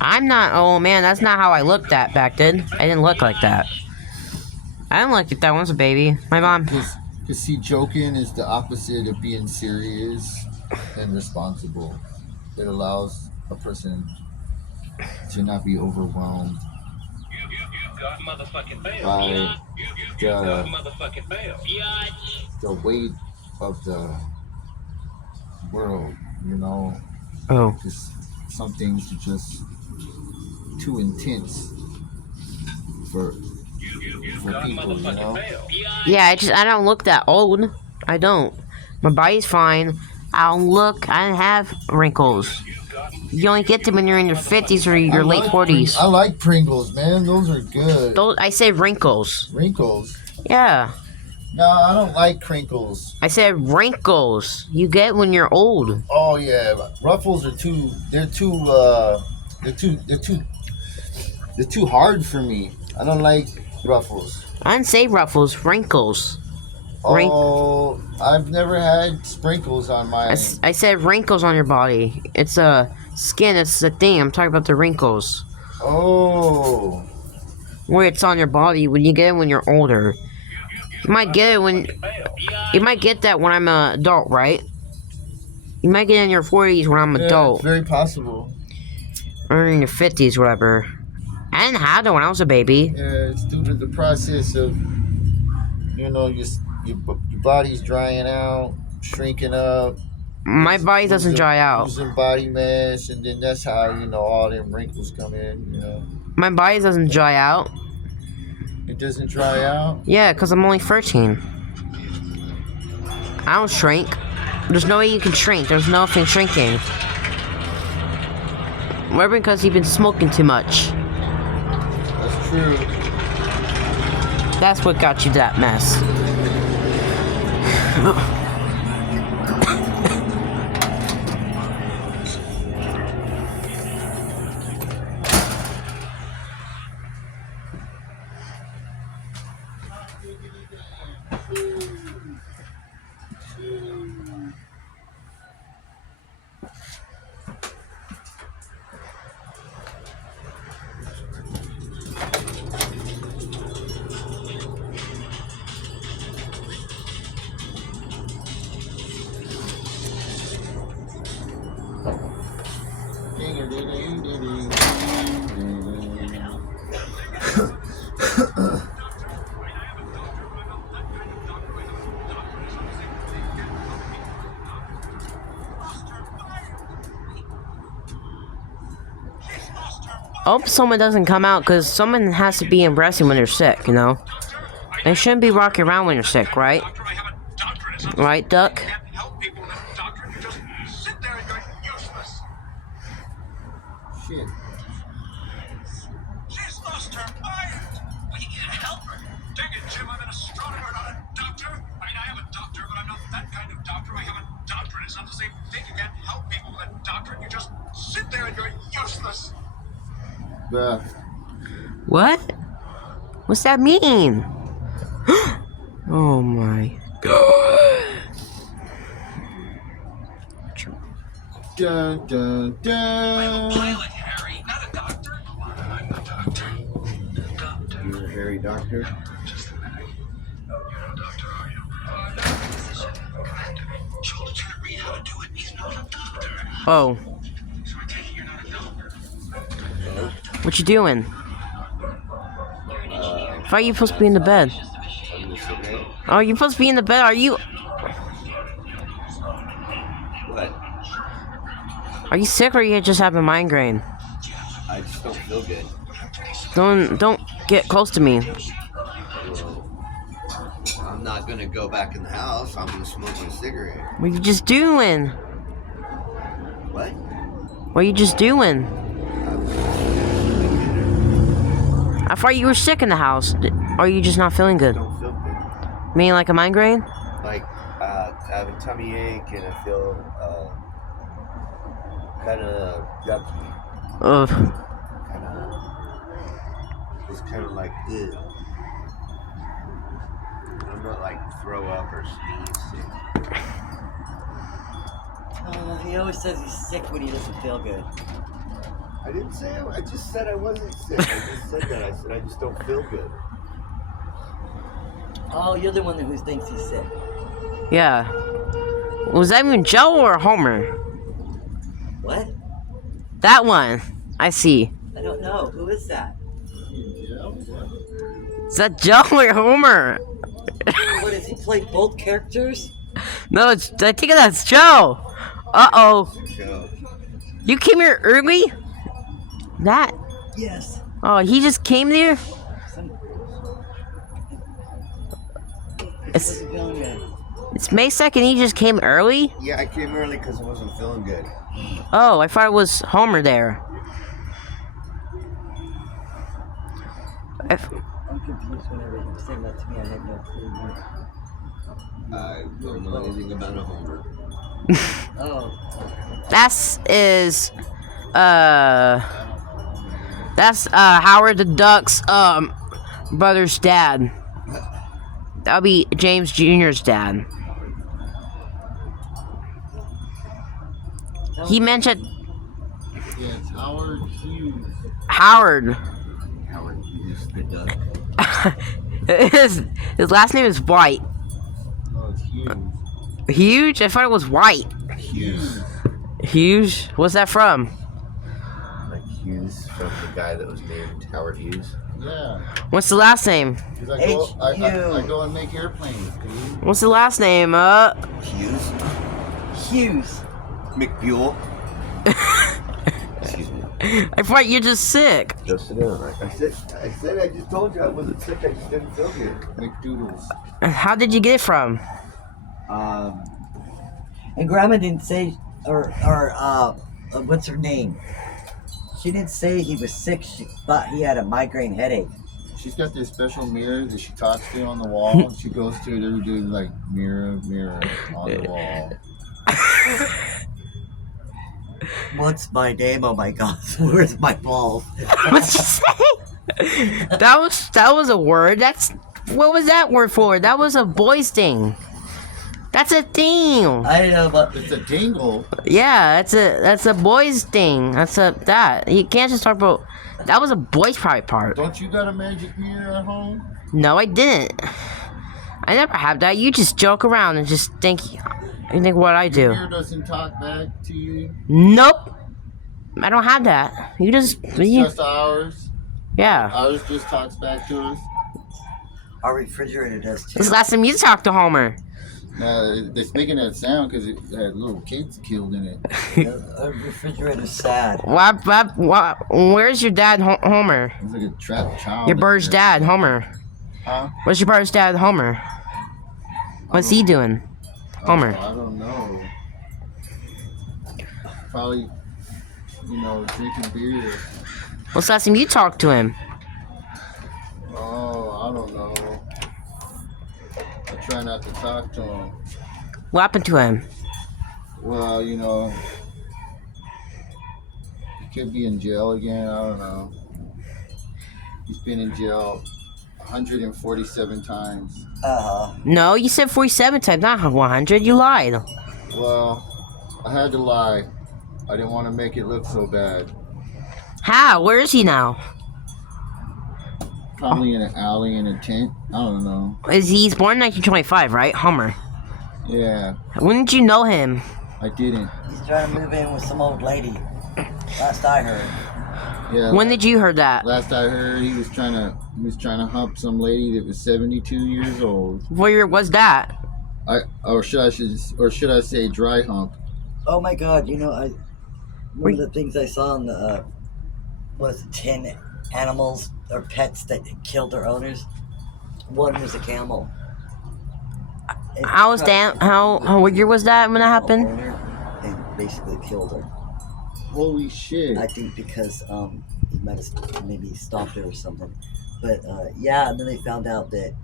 I'm not. Oh man, that's not how I looked at back then. I didn't look like that. I didn't look like that when I was a baby. My mom. Because see, joking is the opposite of being serious and responsible. It allows a person to not be overwhelmed by the weight of the world, you know? Oh. Because some things are just too intense for people, you know? Yeah, I don't look that old. I don't. My body's fine. I don't look. I don't have wrinkles. You only get them when you're in your 50s or your late 40s. I like Pringles, man. Those are good. Those, I say wrinkles. Wrinkles. Yeah. No, I don't like crinkles. I said wrinkles. You get when you're old. Oh yeah, ruffles are too. They're too hard for me. I don't like ruffles. I didn't say ruffles, wrinkles. Oh, I've never had sprinkles on my. I said wrinkles on your body. It's a skin. It's a thing. I'm talking about the wrinkles. Oh. Where it's on your body when you get it when you're older. You might get it when. You might get that when I'm an adult, right? You might get it in your 40s when I'm an adult. It's very possible. Or in your 50s, whatever. I didn't have it when I was a baby. Yeah, it's due to the process of, your body's drying out, shrinking up. My body doesn't dry out. Losing body mass, and then that's how, all them wrinkles come in, My body doesn't dry out. It doesn't dry out? Yeah, because I'm only 13. I don't shrink. There's no way you can shrink. There's nothing shrinking. Maybe because you've been smoking too much. That's true. That's what got you that mess. I hope someone doesn't come out, because someone has to be in rescue when they're sick, They shouldn't be walking around when you're sick, right? Right, Duck? Shit. She's lost her mind! We can't help her! Dang it, Jim, I'm an astronomer, not a doctor! I mean, I am a doctor, but I'm not that kind of doctor. I have a doctorate. It's not the same thing. You can't help people with a doctorate. You just sit there and you're useless. Bruh. What? What's that mean? Oh my god. Dun, dun, dun. Pilot, Harry, not a doctor. Come on, I'm the doctor. You're a hairy doctor? Just a minute. You're no doctor, are you? I'm not a physician. Kind of. Joel can't read how to do it. He's not a doctor. Oh. So I take it you're not a doctor. What you doing? I thought you were supposed to be in the bed. Oh, you're supposed to be in the bed, are you? What? Are you sick or you just have a migraine? I just don't feel good. Don't get close to me. Well, I'm not gonna go back in the house. I'm gonna smoke my cigarette. What are you just doing? What? What are you just doing? I thought you were sick in the house. Or are you just not feeling good? I don't feel good. Meaning like a migraine? Like, I have a tummy ache and I feel kind of yucky. Ugh. It's kind of like, ugh. I'm not like throw up or sneeze. He always says he's sick when he doesn't feel good. I didn't say I just said I wasn't sick. I just said that. I said I just don't feel good. Oh, you're the one who thinks he's sick. Yeah. Was that even Joe or Homer? What? That one. I see. I don't know. Who is that? Is that Joe or Homer? What, does he play both characters? No, I think that's Joe. Uh-oh. Joe. You came here early? That? Yes. Oh, he just came there? It's, Wasn't feeling good. it's May 2nd, he just came early? Yeah, I came early because I wasn't feeling good. Oh, I thought it was Homer there. I'm confused whenever he was saying that to me. I had no clue. I don't know anything about a Homer. Oh. That's Howard the Duck's brother's dad. That'll be James Jr.'s dad. He mentioned Yeah, it's Howard Hughes. Howard. Howard Hughes, the duck. his last name is White. No, it's Hughes. Huge? I thought it was White. Hughes. Huge? What's that from? Like Hughes from the guy that was named Howard Hughes. Yeah. What's the last name? 'Cause I go and make airplanes, dude. What's the last name? Hughes? Hughes. McBuell? Excuse me. I thought you're just sick. Just sit down. I said I just told you I wasn't sick, I just didn't feel good. McDoodles. How did you get it from? And Grandma didn't say, or what's her name? She didn't say he was sick. She thought he had a migraine headache. She's got this special mirror that she talks to on the wall. And she goes to it every day, like, mirror, mirror on the wall. What's my name? Oh my God, where's my balls? What'd you say? That was a word. What was that word for? That was a boy's thing. That's a thing. I don't know, but It's a dingle. Yeah, that's a boy's thing. That. You can't just talk about. That was a boy's private part. Don't you got a magic mirror at home? No, I didn't. I never have that. You just joke around and just think. You think what I Your do. mirror doesn't talk back to you. Nope. I don't have that. You just. It's You, just ours. yeah. Ours just talks back to us. our refrigerator does too. When's the last time you talked to Homer? It's making that sound because it had little kids killed in it. Our refrigerator's sad. Where's your dad, Homer? It's like a trapped child. Your in bird's there. dad, Homer. Huh? What's your bird's dad, Homer? What's he doing? Homer. I don't know. Probably, drinking beer. What's the last time you talked to him? Oh, I don't know. I try not to talk to him. What happened to him? Well, he could be in jail again. I don't know. He's been in jail 147 times. No, you said 47 times, not 100. You lied. Well, I had to lie. I didn't want to make it look so bad. How? Where is he now? Probably in an alley in a tent. I don't know. He's born in 1925, right? Homer. Yeah, When did you know him? I didn't. He's trying to move in with some old lady. Last I heard. Yeah. When did you heard that? Last I heard, he was trying to hump some lady that was 72 years old. What year was that? Or should I say dry hump? Oh my God! One of the things I saw on the was 10 animals or pets that killed their owners. One was a camel. What year was that when that happened? And basically killed her. Holy shit! I think because he might have maybe stopped her or something. But yeah, and then they found out that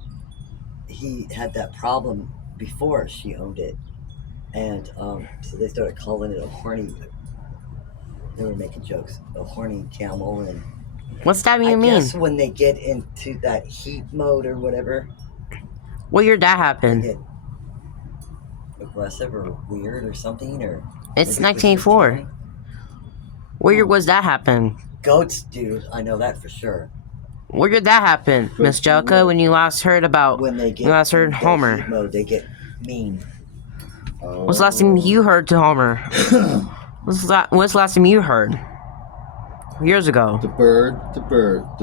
he had that problem before she owned it, and so they started calling it a horny. They were making jokes, a horny camel, and What's that I mean? guess when they get into that heat mode or whatever, What year that they happened? get aggressive or weird or something, or It's maybe 1984. What year was that happen? Goats, dude. I know that for sure. What year that happen, Miss Jelka? When you last heard about? When they get You last heard in that Homer. heat mode, they get mean. What's the last time you heard to Homer? What's the last time you heard? Years ago. The bird, the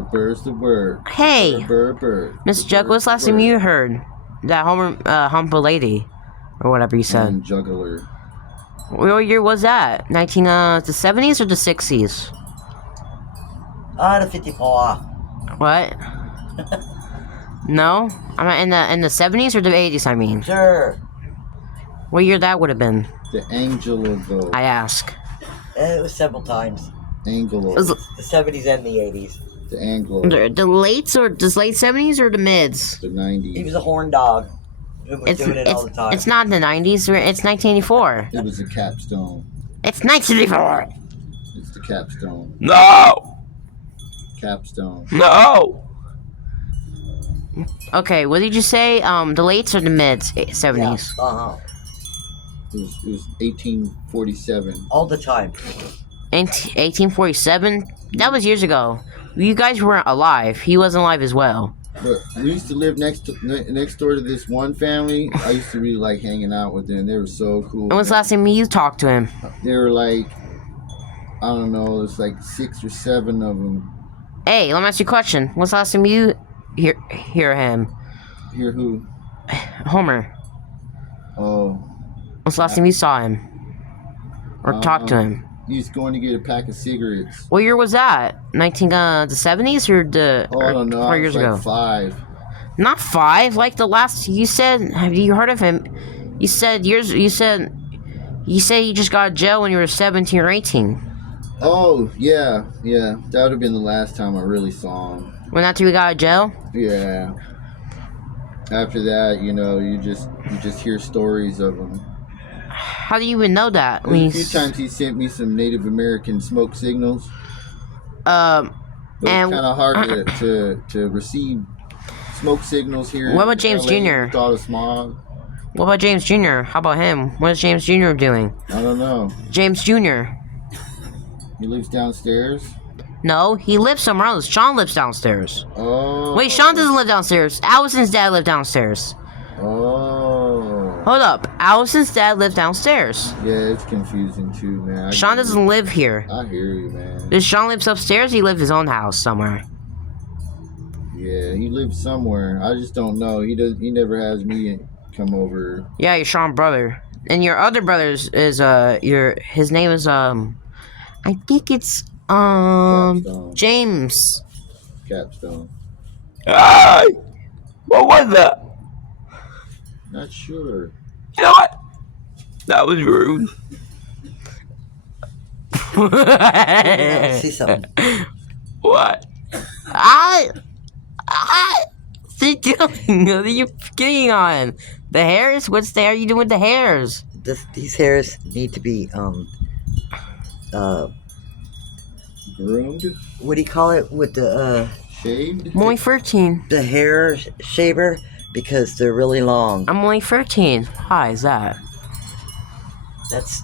bird's the word. Hey, Bird. Miss Jelka, what's the last time you heard that Homer hump a lady, or whatever you said? And juggler. What year was that? the 70s or the 60s? The 54. What? No, I'm in the 70s or the 80s. I mean, Sure. what year that would have been? The angel of the I ask. It was several times. angle Was of The 70s and the 80s. the angle the late 70s or the mids? the He 90s. was a horn dog. We're doing it all the time. It's not the 90s. It's 1984. It was a capstone. It's 1984. It's the capstone. No. Capstone. No. Okay, what did you say? The lates or the mids? 70s. Yeah, uh-huh. It was 1847. All the time. 1847. That was years ago. You guys weren't alive. He wasn't alive as well. But we used to live next door to this one family. I used to really like hanging out with them. They were so cool. When was the last time you talked to him? They were like, I don't know, it's like 6 or 7 of them. Hey, let me ask you a question. When's the last time you hear him? Hear who? Homer. Oh. When's the last time you saw him? Or talked to him? He's going to get a pack of cigarettes. What year was that? The 70s or I don't know. 4 years ago? 5. Not 5. Like the last. You said. Have you heard of him? You said years. You said you just got out of jail when you were 17 or 18. Oh yeah. That would have been the last time I really saw him. When after you got out of jail? Yeah. After that, you just hear stories of him. How do you even know that? A few times he sent me some Native American smoke signals. But it's kind of hard to receive smoke signals here. What about James LA Jr.? with all the smog. What about James Jr.? How about him? What is James Jr. doing? I don't know. James Jr. He lives downstairs. No, he lives somewhere else. Sean lives downstairs. Oh. Wait, Sean doesn't live downstairs. Allison's dad lived downstairs. Oh. Hold up. Allison's dad lived downstairs. Yeah, it's confusing too, man. Sean doesn't live here. I hear you, man. Does Sean lives upstairs? He lives his own house somewhere. Yeah, he lives somewhere. I just don't know. He never has me come over. Yeah, your Sean brother. And your other brother's is his name is I think it's Capstone. James. Capstone. Hey! What was that? Not sure. You know what? That was rude. See something. What? What's he doing? What are you getting on? The hairs? What's the hair you doing with the hairs? These hairs need to be Groomed? what do you call it with the Shaved? I'm only 13. the hair shaver, because they're really long. I'm only 13. Hi, is that? That's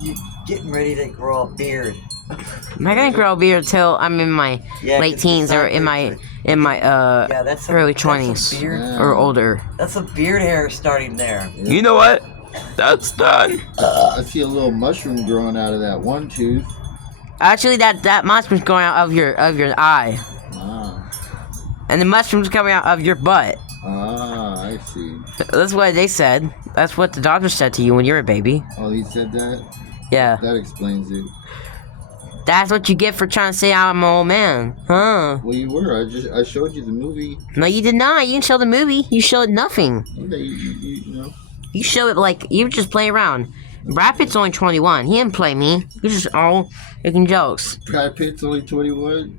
you getting ready to grow a beard. Am I gonna grow a beard till I'm in my Yeah, late 'cause teens it's or not in my good Yeah, that's a, early that's 20s a beard. or older? That's a beard hair starting there. You know what? That's done. I see a little mushroom growing out of that one tooth. Actually, that mushroom's going out of your eye, Ah, and the mushroom's coming out of your butt. I see. That's what they said. That's what the doctor said to you when you were a baby. Oh, he said that? Yeah. That explains it. That's what you get for trying to say I'm an old man, huh? Well, you were. I showed you the movie. No, you did not. You didn't show the movie. You showed nothing. Okay, you know. You show it like you just play around. Brad Pitt's only 21. He didn't play me. He's just all making jokes. Brad Pitt's only 21.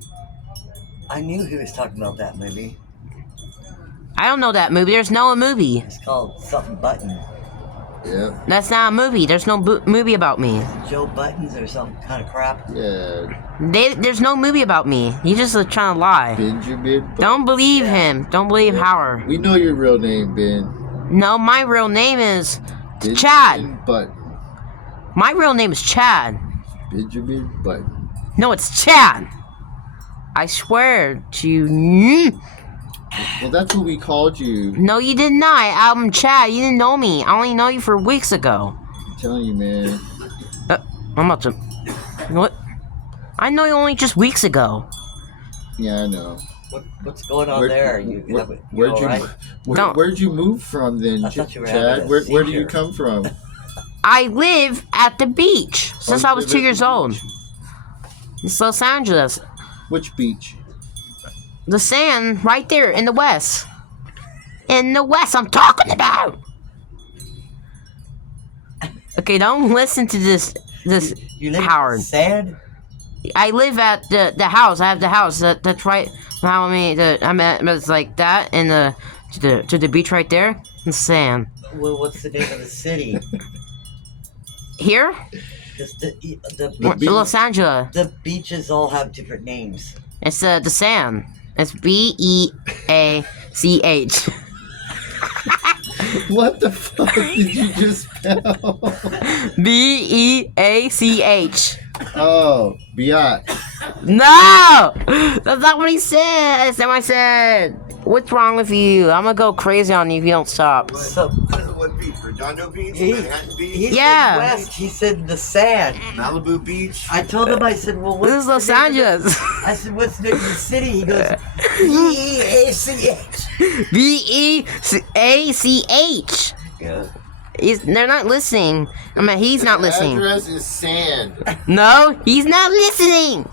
I knew he was talking about that movie. I don't know that movie. There's no movie. It's called something Button. Yeah. That's not a movie. There's no movie about me. Joe Buttons or some kind of crap. Yeah. There's no movie about me. He's just trying to lie. Benjamin. Don't believe him. Don't believe Howard. We know your real name, Ben. No, my real name is Benjamin Chad. Button. My real name is Chad. Benjamin Button. No, it's Chad. I swear to you. Well, that's what we called you. No, you did not. I'm Chad. You didn't know me. I only know you for weeks ago. I'm telling you, man. I'm about to. You know what? I know you only just weeks ago. Yeah, I know. What's going on there? You Where'd you alright? where'd you move from then, I thought you were Chad? having a Where do you seizure. come from? I live at the beach since you I was live 2 at years the old. beach? It's Los Angeles. Which beach? The sand right there in the west. In the west, I'm talking about. Okay, don't listen to this You live Howard. in sand? I live at the house. I have the house. That's right. How many? I'm at. It's like that in the To the beach right there. In sand. Well, what's the name of the city? Here? Just Los Angeles. the beaches all have different names. It's the sand. It's B-E-A-C-H. What the fuck did you just spell? B-E-A-C-H. Oh, biatch. No! That's not what he said. That's not what I said. What's wrong with you? I'm gonna go crazy on you if you don't stop. So What beach? Redondo Beach? He- Manhattan Beach? he Yeah. said west. He said the sand. Malibu Beach? I told him. I said, well, This is Los what's the name of the- Angeles. I said, what's the name of the city? He goes, E-A-C-H. B-E-A-C-H. Yeah. They're not listening. I mean, he's not The listening. address is sand. No, he's not listening.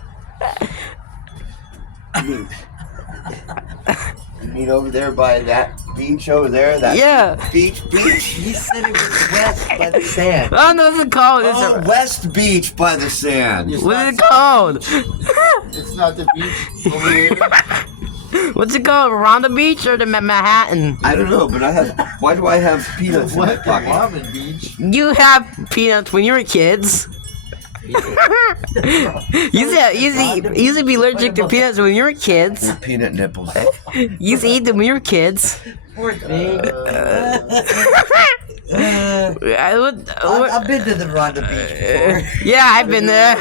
You mean over there by that beach over there? That Yeah. beach? He said it was west by the sand. Oh, no, what's it called? It's Oh, West Beach by the sand. It's what not is it called? It's not the beach over here. What's it called? Rhonda Beach or the Manhattan? I don't know, but why do I have peanuts in my What? pocket? Robin Beach. You have peanuts when you were kids. you used to be allergic to peanuts when you were kids. Peanut nipples. You used to eat them when you were kids. Poor thing. I've I've been to the Rhonda Beach before. Yeah, I've been there.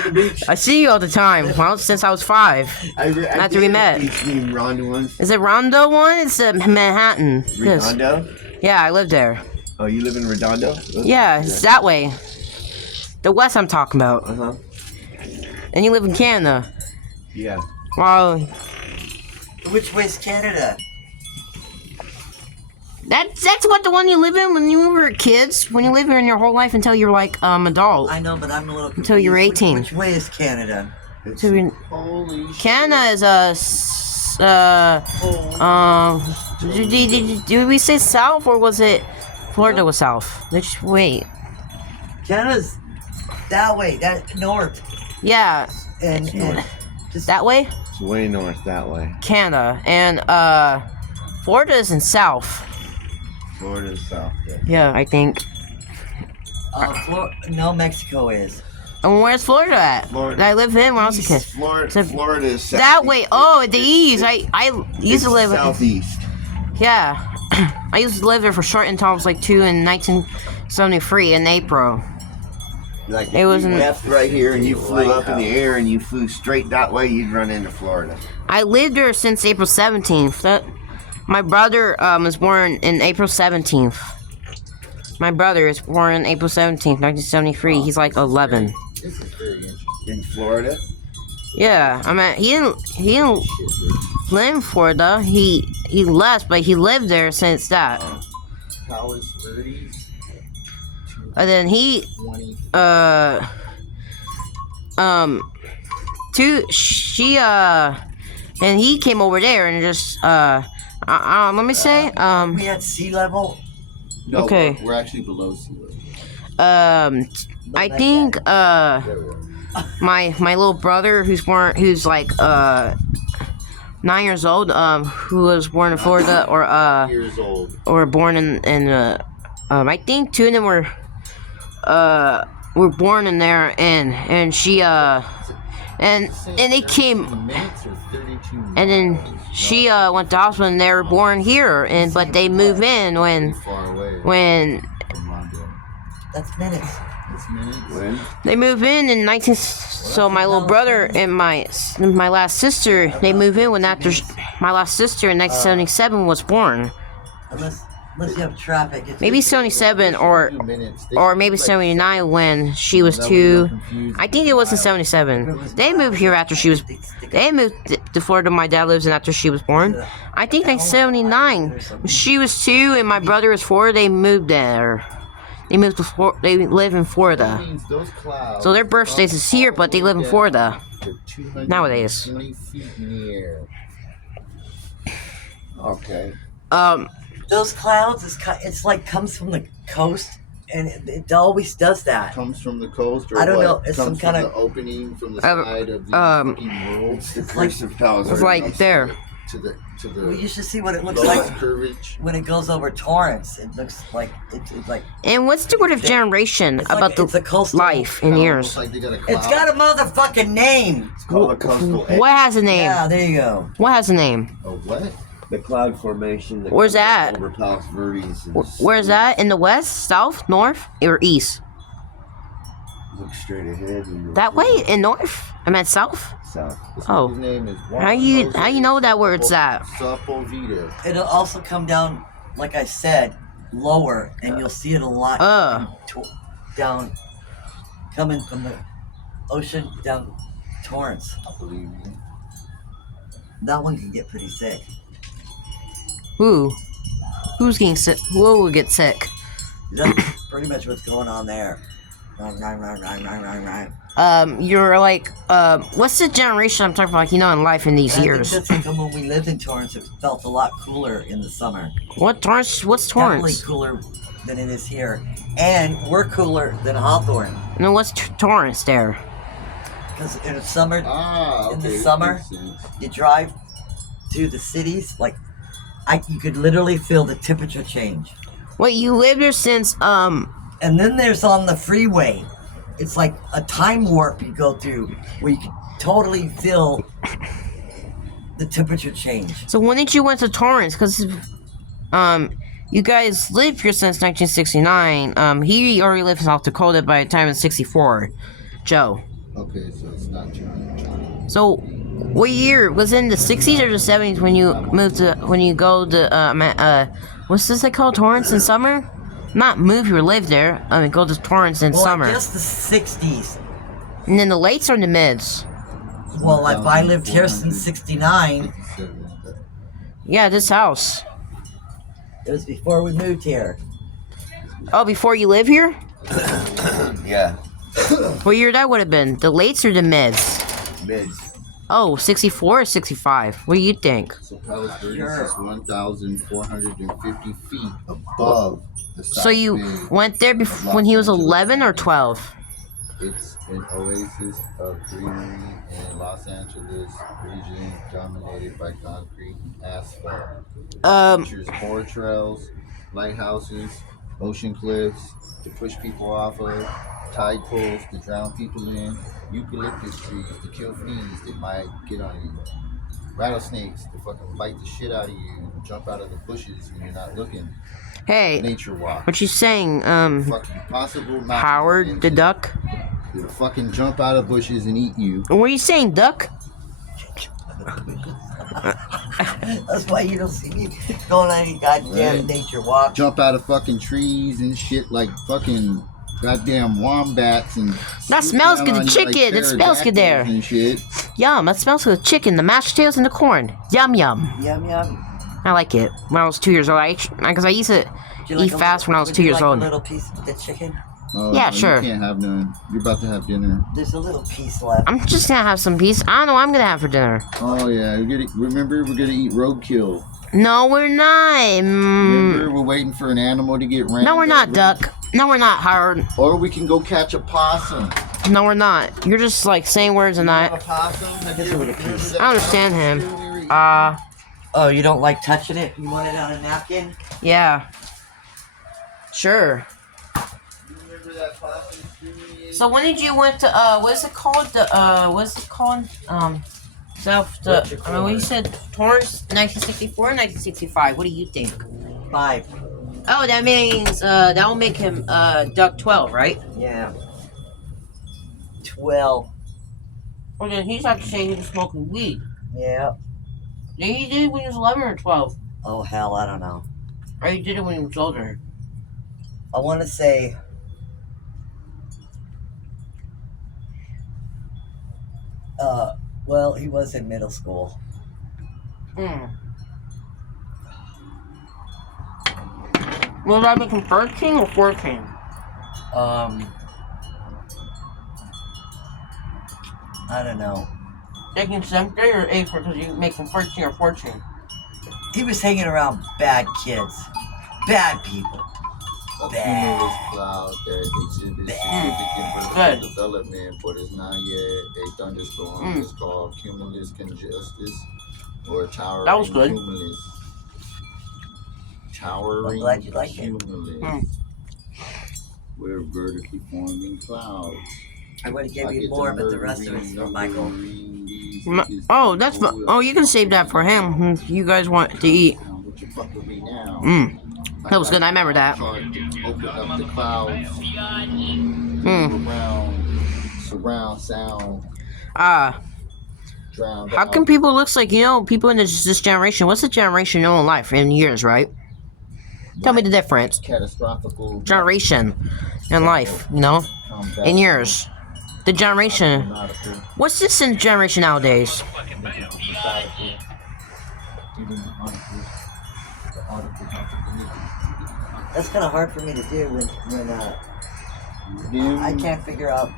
I see you all the time. Well, since I was 5. After we met. Beach named Rondo once. Is it Rondo one? It's Manhattan. Yes. Redondo? Yeah, I live there. Oh, you live in Redondo? Yeah, it's that way. The west I'm talking about. Uh-huh. And you live in Canada. Yeah. Well, Which way's Canada? that's what the one you live in when you were kids. When you live here in your whole life until you're like adult. I know, but I'm a little confused. Until you're 18. Which way is Canada? So we- Holy shit. Canada is did we say south or was it Florida was south? Which wait. Canada's that way, that north, Yeah, and just that way? It's way north that way. Canada. And Florida is in south. Florida's south there. Yeah, I think. no, Mexico is. And where's Florida at? Florida. I live in when I was a kid. Florida, So- Florida is south. That way. Oh, the east. I used to live. southeast. Yeah, I used to live there for short until I was like 2 in 1973 in April. Like It if was you in- left right here and you flew up in the air and you flew straight that way, you'd run into Florida. I lived there since April 17th. My brother was born in April 17th. My brother is born in April 17th, 1973. He's like 11. This is very interesting. In Florida? Yeah, I mean he didn't live in Florida. He left, but he lived there since that. Powers 30s. And then he 20. and he came over there and just let me say We had sea level. No, okay. we're actually below sea level. I think my little brother who's like 9 years old who was born in Florida Years old. or born in I think 2 of them were born in there and she and they came Minutes or 32 and then miles. she went to hospital and they were born here but they move in when Far away when from Rondo. That's minutes. It's minutes. When? they move in 19 so my little brother and my last sister they move in when after my last sister in 1977 was born. Unless you have traffic. It's Maybe 77 or Minutes. They or should maybe be like 79 when she was that 2. would be confusing. I think it was in 77. They moved here after she was. They moved to Florida. My dad lives in after she was born. I think like 79. When she was 2 and my brother was 4. They moved there. They moved to Florida. They live in That Florida. means those clouds So their birthdays is here, but they live in Florida. are 220 Nowadays. feet in the air. Okay. those clouds. It's like comes from the coast, and it always does that. Comes from the coast, or I don't what? know, it's Comes some from kinda- the opening from the Um, side of the um, fucking world. It's the curse of Palace. It's like there. to the Well, you should see what it looks lowest like courage. when it goes over Torrance. It looks like it's like And what's the word of generation it's about like, it's a the coastal. life in Almost years? like they got a cloud. It's got a motherfucking name. It's called a coastal edge. What has a name? Yeah, there you go. What has a name? A what? The cloud formation. That Where's comes that? Over Palos Verdes. and Where's that? In the west, south, north, or east? Look straight ahead. And you'll That see way, in north? I meant south. South. Oh. His name is How you know that where it's at? Sepulveda. It'll also come down, like I said, lower, and you'll see it a lot down, coming from the ocean down Torrance. I believe you. That one can get pretty sick. Who? Who's getting sick? Who will get sick? That's pretty much what's going on there. You're like, what's the generation I'm talking about, like, you know, in life in these And I years? think that's like when we lived in Torrance, it felt a lot cooler in the summer. What Torrance? What's Definitely Torrance? cooler than it is here. And we're cooler than Hawthorne. No, what's Torrance there? Because in the summer, Ah, okay. In the that summer? makes sense. you drive to the cities, like, you could literally feel the temperature change. Wait, you lived there since, And then there's on the freeway, it's like a time warp you go through where you can totally feel the temperature change. so when did you went to Torrance? Because, you guys lived here since 1969. He already lived in South Dakota by the time of 64. Joe. Okay, so it's not John. So, what year? Was it in the 60s or the 70s when you moved to, when you go to, what's this they call Torrance in summer? Not move or live there. I mean, go to Torrance in Well, summer. I guess the 60s. And then the lates or the mids? Well, if I lived here since 69, Yeah, this house. it was before we moved here. Oh, before you live here? Yeah. What year that would have been? The lates or the mids? Mids. Oh, 64 or 65? What do you think? So Palos Verdes Sure. is 1,450 feet above the South So you Bend. went there before when he was 11 or 12? It's an oasis of greenery in Los Angeles region dominated by concrete and asphalt. Features board trails, lighthouses, ocean cliffs to push people off of, tide pools to drown people in, eucalyptus trees to kill fleas that might get on you, rattlesnakes to fucking bite the shit out of you and jump out of the bushes when you're not looking. Hey, Nature walk. what you saying? Fucking possible mountain Howard lions the duck? that'll fucking jump out of bushes and eat you. What are you saying, duck? That's why you don't see me going on any goddamn Right. nature walk. Jump out of fucking trees and shit like fucking goddamn wombats and That swoop smells down good, on the you chicken, it smells good there. and shit. Yum, that smells like the chicken, the mashed potatoes, and the corn. Yum, yum. Yum yum. I like it. When I was 2 years old, because I used to Would you eat like fast when I was would 2 you years like old. A little piece of the chicken. Oh, Yeah, no, sure. You can't have none. You're about to have dinner. There's a little piece left. I'm just gonna have some piece. I don't know what I'm gonna have for dinner. Oh yeah, remember we're gonna eat roadkill. No, we're not. Remember we're waiting for an animal to get ran. No, we're not, over. Duck. No, we're not, Howard. Or we can go catch a possum. No, we're not. You're just like saying words and A not. possum? Have you ever remember that I understand possum him. stew we were eating? Oh, you don't like touching it? You want it on a napkin? Yeah. Sure. You remember that possum stew we ate? So when did you went to what's it called? What's it called? South what you said Torrance 1964 or 1965? What do you think? 5. Oh, that means that will make him Duck 12, right? Yeah. 12. Well then he's not saying he was smoking weed. Yeah. Then he did it when he was 11 or 12. Oh hell, I don't know. Or he did it when he was older. I want to say. Well, he was in middle school. Will that make him 13 or 14? I don't know. Taking 7th grade or 8th because you make him 13 or 14? He was hanging around bad kids. Bad people. A cumulus cloud that exhibits significant Good. vertical development, but is not yet a thunderstorm. It's called cumulus congestus. or towering That was good. cumulus. Towering I'm glad you like it. cumulus. We're vertically forming clouds. I would have I given you get more, the but the rest of it's murdering, from Michael. numbering these Ma- niggas. Oh, that's oh, you can save that for him. You guys want to eat. What you fuck with me now? That was good. I remember that. Open up the clouds. Around, surround sound. Drowned How out. come people looks like people in this generation? What's the generation in life in years, right? Tell me the difference. Catastrophical Generation in life, in years. The generation. What's this in generation nowadays? That's kind of hard for me to do when I can't figure out.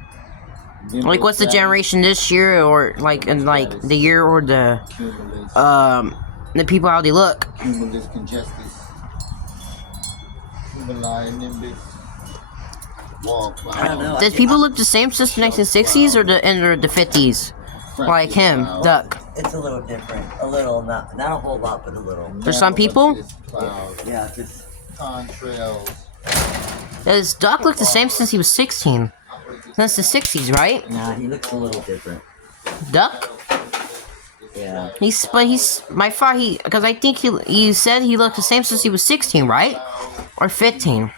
Like, what's the generation this year, or like in like the year, or the people how they look? Cumulus congestus. Cumulonimbus. Wall cloud. I don't know. Does people look the same since the 1960s or the 50s? Like him, Duck. It's a little different. A little, not a whole lot, but a little. For some people? Yeah, it's Contrails. Does Duck look the same since he was 16? Since the 60s, right? nah, he looks a little different. Duck? Yeah. He's my father. Because I think he said he looked the same since he was 16, right? Or 15.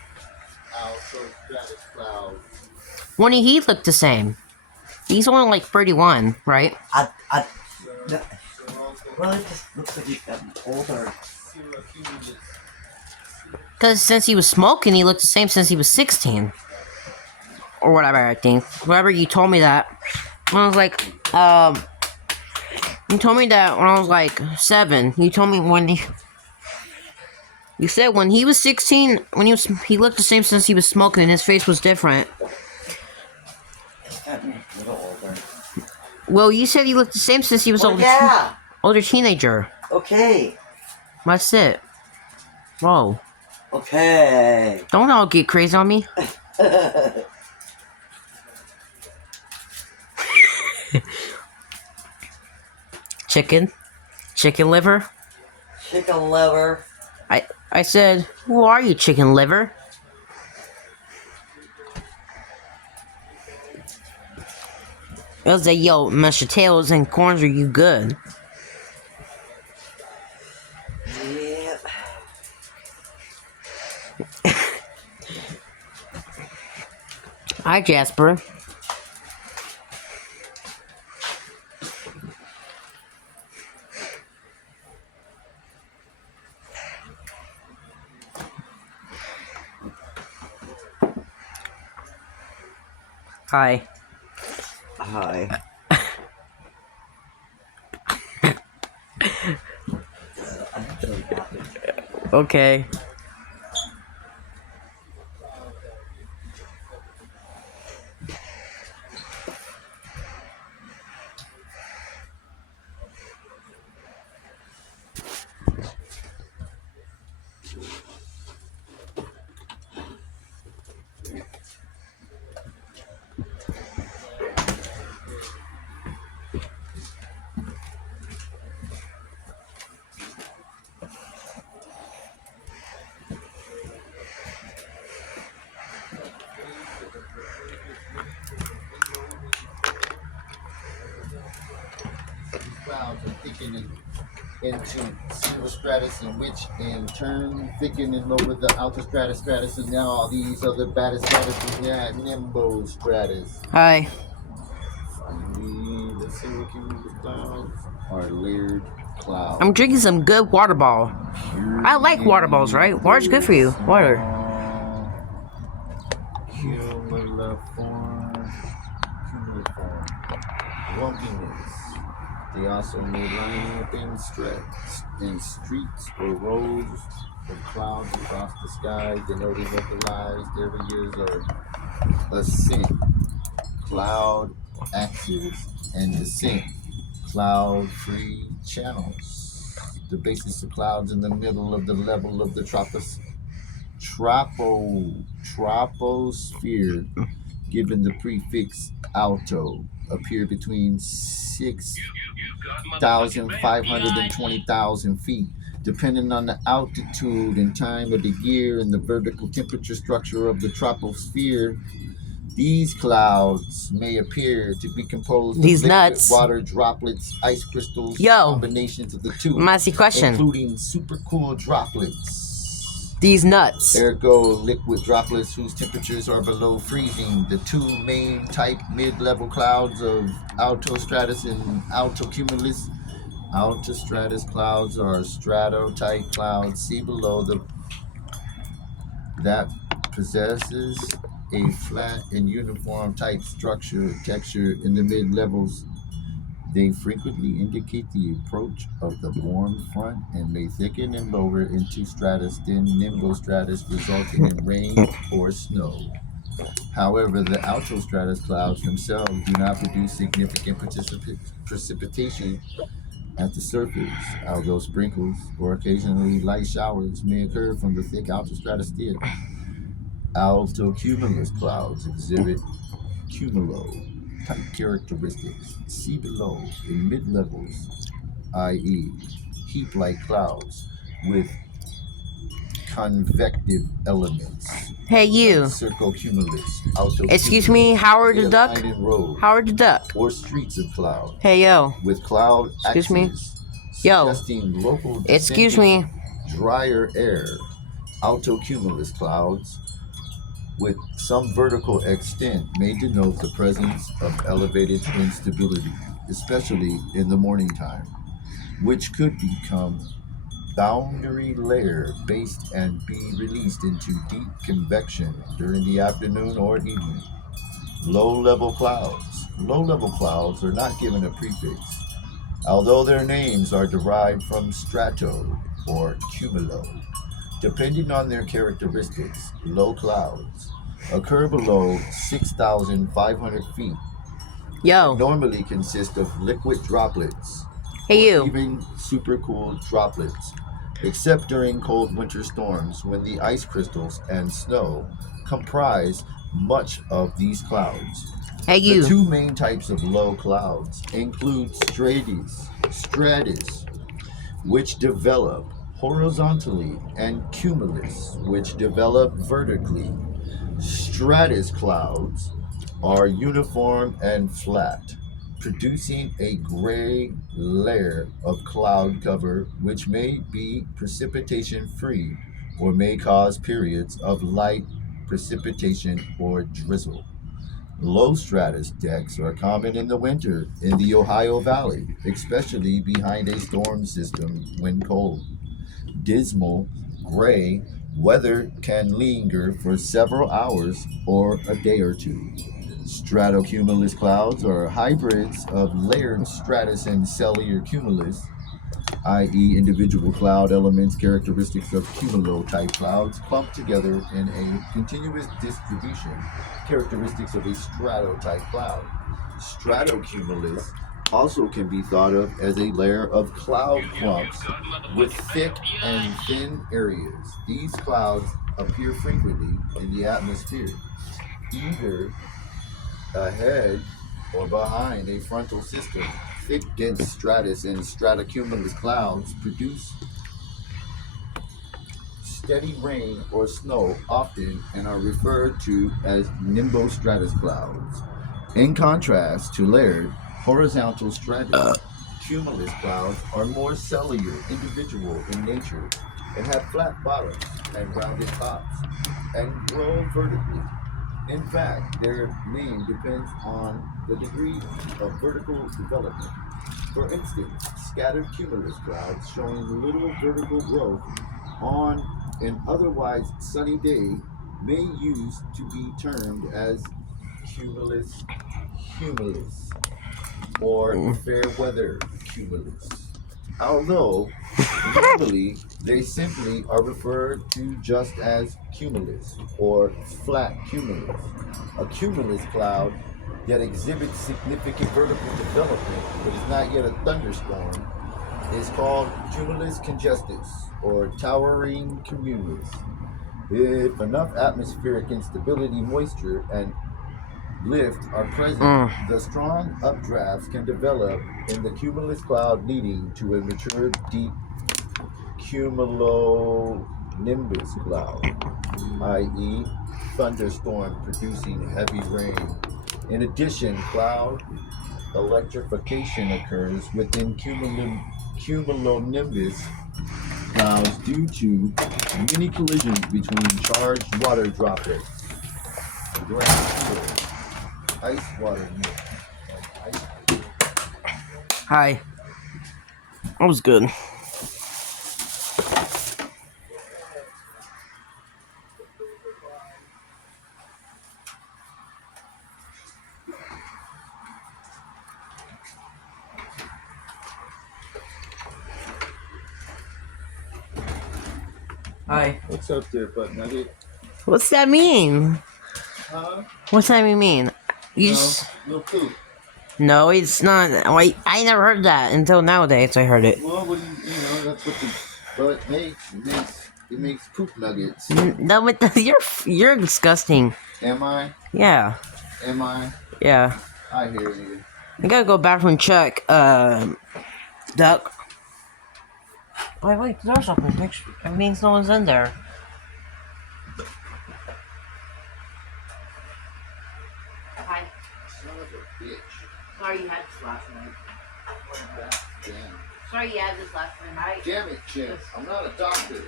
When he looked the same. He's only like 31, right? Well, it just looks like he's gotten older. Because since he was smoking, he looked the same since he was 16. Or whatever, I think. Whatever, you told me that. When I was like, you told me that when I was like 7. You told me when you said when he was 16, when he looked the same since he was smoking, and his face was different. He's gotten a little older. Well, you said he looked the same since he was Yeah. older teenager. Okay. That's it. Whoa. Okay. Don't all get crazy on me. Chicken liver. Chicken liver. I said, who are you, chicken liver? It was like, yo, mashed potatoes and corns, are you good? Yeah. Hi, Jasper. Hi. Hi. Okay. Clouds are thickening into stratus, in which in turn thickening over the outer stratus, and now all these other stratuses, yeah, nimbostratus. Hi. Finally, the cumulus clouds are layered clouds. I'm drinking some good water ball. I like water balls, right? Water's good for you. Water. Cumuliform. Lumpiness. They also may line up in streets or rows of clouds across the sky, denoting localized areas of ascent, cloud axis, and descent, cloud-free channels. The basis of clouds in the middle of the level of the troposphere, given the prefix alto, appear between 6 1,500 and 20,000 feet, depending on the altitude and time of the year and the vertical temperature structure of the troposphere. These clouds may appear to be composed These of liquid nuts. water droplets, ice crystals, Yo. combinations of the two, Let me ask you a question. including supercool droplets. These nuts. Ergo, liquid droplets whose temperatures are below freezing. The two main type mid-level clouds of altostratus and altocumulus. Altostratus clouds are strato-type clouds. See below that possesses a flat and uniform type texture in the mid-levels. They frequently indicate the approach of the warm front and may thicken and lower into stratus, then nimbostratus, resulting in rain or snow. However, the altostratus clouds themselves do not produce significant precipitation at the surface, although sprinkles or occasionally light showers may occur from the thick altostratosphere. Altocumulus clouds exhibit cumulo-type characteristics. See below in mid-levels, i.e. heap-like clouds with convective elements. Hey, you. Like circocumulus, Excuse me, Howard the Duck? Road, Howard the Duck. or streets of cloud. Hey, yo. With cloud Excuse me? axes Yo. suggesting local Excuse me. drier air. Altocumulus clouds with some vertical extent may denote the presence of elevated instability, especially in the morning time, which could become boundary layer based and be released into deep convection during the afternoon or evening. Low-level clouds. Low-level clouds are not given a prefix, although their names are derived from strato or cumulo. Depending on their characteristics, low clouds occur below 6,500 feet. Yo. Normally consist of liquid droplets. Hey, you. Even supercooled droplets, except during cold winter storms when the ice crystals and snow comprise much of these clouds. Hey, you. The two main types of low clouds include stratus, which develop horizontally, and cumulus, which develop vertically. Stratus clouds are uniform and flat, producing a gray layer of cloud cover which may be precipitation free or may cause periods of light precipitation or drizzle. Low stratus decks are common in the winter in the Ohio Valley, especially behind a storm system when cold. Dismal, gray weather can linger for several hours or a day or two. Stratocumulus clouds are hybrids of layered stratus and cellular cumulus, i.e. individual cloud elements characteristics of cumulo-type clouds clumped together in a continuous distribution, characteristics of a strato-type cloud. Stratocumulus also can be thought of as a layer of cloud clumps with thick and thin areas. These clouds appear frequently in the atmosphere, either ahead or behind a frontal system. Thick, dense stratus and stratocumulus clouds produce steady rain or snow often and are referred to as nimbostratus clouds. In contrast to layered, horizontal stratus cumulus clouds are more cellular, individual in nature, and have flat bottoms and rounded tops, and grow vertically. In fact, their name depends on the degree of vertical development. For instance, scattered cumulus clouds showing little vertical growth on an otherwise sunny day may use to be termed as cumulus or fair weather cumulus. Although normally they simply are referred to just as cumulus or flat cumulus. A cumulus cloud that exhibits significant vertical development but is not yet a thunderstorm is called cumulus congestus or towering cumulus. If enough atmospheric instability, moisture, and lift are present, the strong updrafts can develop in the cumulus cloud, leading to a mature deep cumulonimbus cloud, i.e., thunderstorm producing heavy rain. In addition, cloud electrification occurs within cumulonimbus clouds due to many collisions between charged water droplets, ground ice water mix, and ice. Hi. That was good. Hi. What's up there, butt nugget? What's that mean? Huh? What's that mean? No poop. No, it's not. Wait, I never heard that until nowadays. I heard it. Well, what do that's what the butt makes. It makes poop nuggets. No, but you're disgusting. Am I? Yeah, Am I? yeah. I hear you. I gotta go bathroom check. Duck. Wait, the door's open. That means no one's in there. Hi. Son of a bitch. Sorry you had this last night. Damn. Sorry you had this last night. Damn it, Jim. I'm not a doctor.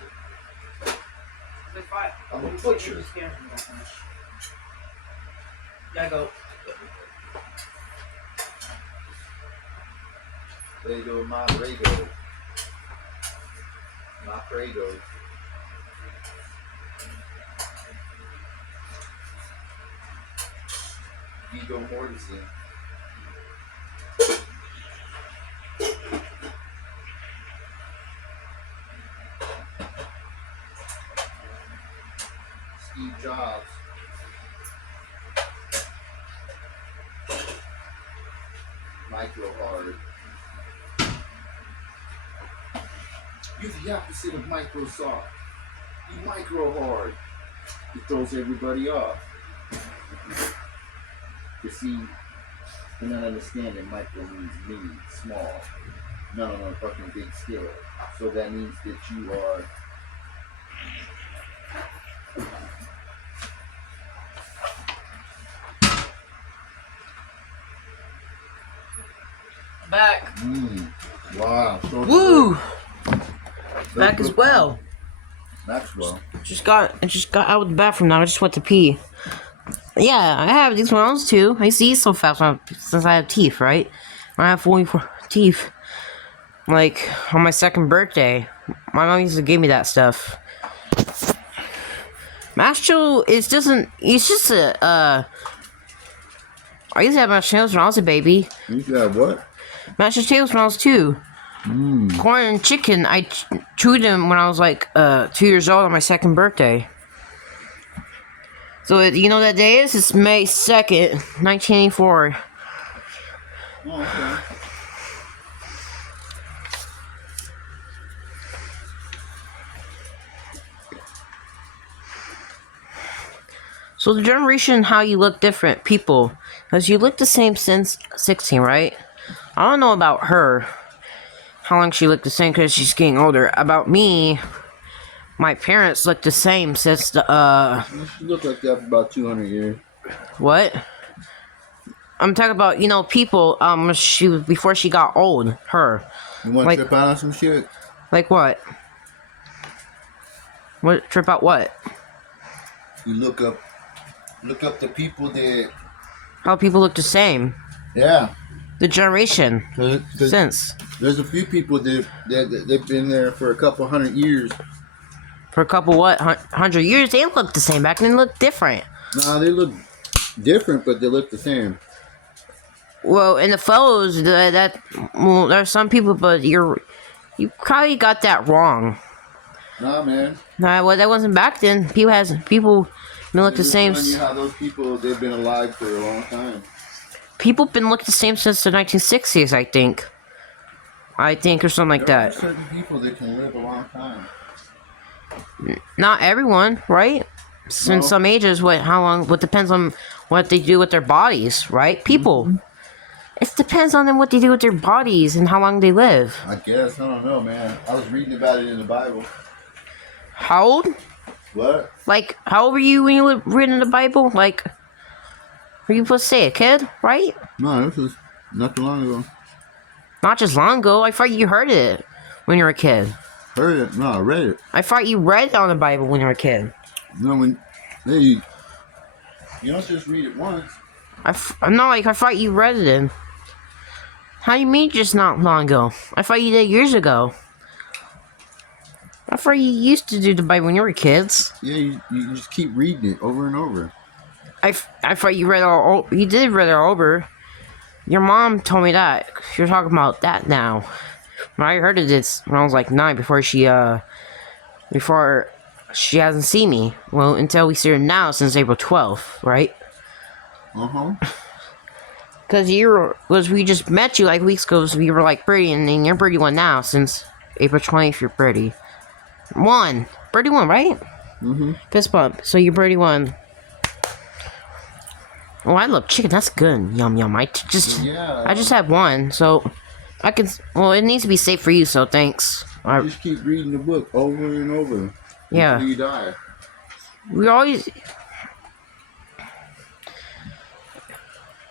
I I'm a butcher. Gotta go. Rego, Rego. Rego. Vigo Mortensen. Steve Jobs. Micro hard. You're the opposite of Microsoft. You micro hard. It throws everybody off. You see, you're not understanding micro means mini, small. Not on a fucking big scale. So that means that you are Back. Wow. So Woo! Back as well. Maxwell. Just got out of the bathroom now. I just went to pee. Yeah, I have these ones too. I used to eat so fast since I have teeth, right? I have 44 teeth. Like, on my second birthday, my mom used to give me that stuff. Macho it's just a, I used to have mashed potatoes when I was a baby. You used to have what? Mashed potatoes when I was 2. Corn and chicken, I chewed them when I was like 2 years old on my second birthday. So, you know that day is? It's May 2nd, 1984. Oh, okay. So the generation, how you look different, people. Because you look the same since 16, right? I don't know about her. How long she looked the same because she's getting older. About me, my parents look the same since the, She looked like that for about 200 years. What? I'm talking about, you know, people, before she got old, her. You want to Like- trip out on some shit? Like what? What, trip out what? You look up the people that, How people look the same. yeah. The generation. 'Cause Since. there's a few people that they've been there for a couple 100 years. For a couple, 100 years, they look the same. Back then, they look different. Nah, they look different, but they look the same. Well, in the photos, there's some people, but you probably got that wrong. Nah, man. Nah, well, that wasn't back then. People been look the Just same. telling you how those people, they've been alive for a long time. People been look the same since the 1960s, I think. Or something like There are that. certain people that can live a long time. Not everyone, right? In No. some ages, what depends on what they do with their bodies, right? People. It depends on them what they do with their bodies and how long they live. I guess. I don't know, man. I was reading about it in the Bible. How old? What? Like, how old were you when you were reading the Bible? Like, were you supposed to say a kid, right? No, this was not too long ago. Not just long ago. I thought you heard it when you were a kid. Heard it? No, I read it. I thought you read on the Bible when you were a kid. No, when you don't just read it once. No, like, I thought you read it in. How you mean just not long ago? I thought you did years ago. I thought you used to do the Bible when you were kids. Yeah, you just keep reading it over and over. I thought you read you did read it all over. Your mom told me that. You're talking about that now. When I heard of this when I was like 9 before she hasn't seen me. Well, until we see her now since April 12th, right? Uh-huh. Because we just met you like weeks ago, so we were like pretty, and then you're pretty one now since April 20th. You're pretty one, right? Fist bump. So you're pretty one. Oh, I love chicken. That's good. Yum yum. I just had one, so I can. Well, it needs to be safe for you, so thanks. Just keep reading the book over and over. Yeah. Until you die. We always.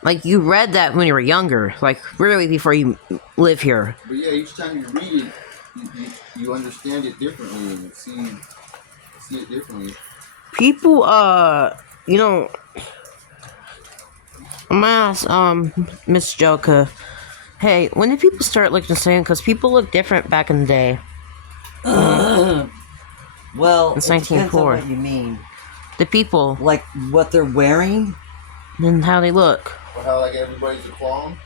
Like, you read that when you were younger, like, really before you live here. But yeah, each time you read it, you understand it differently and see it differently. People, you know, I'm gonna ask, Miss Joka, hey, when did people start looking the same? Because people look different back in the day. Well, It's it depends on 1904. what you mean. The people, Like what they're wearing? and how they look. Or how, like, everybody's a clone?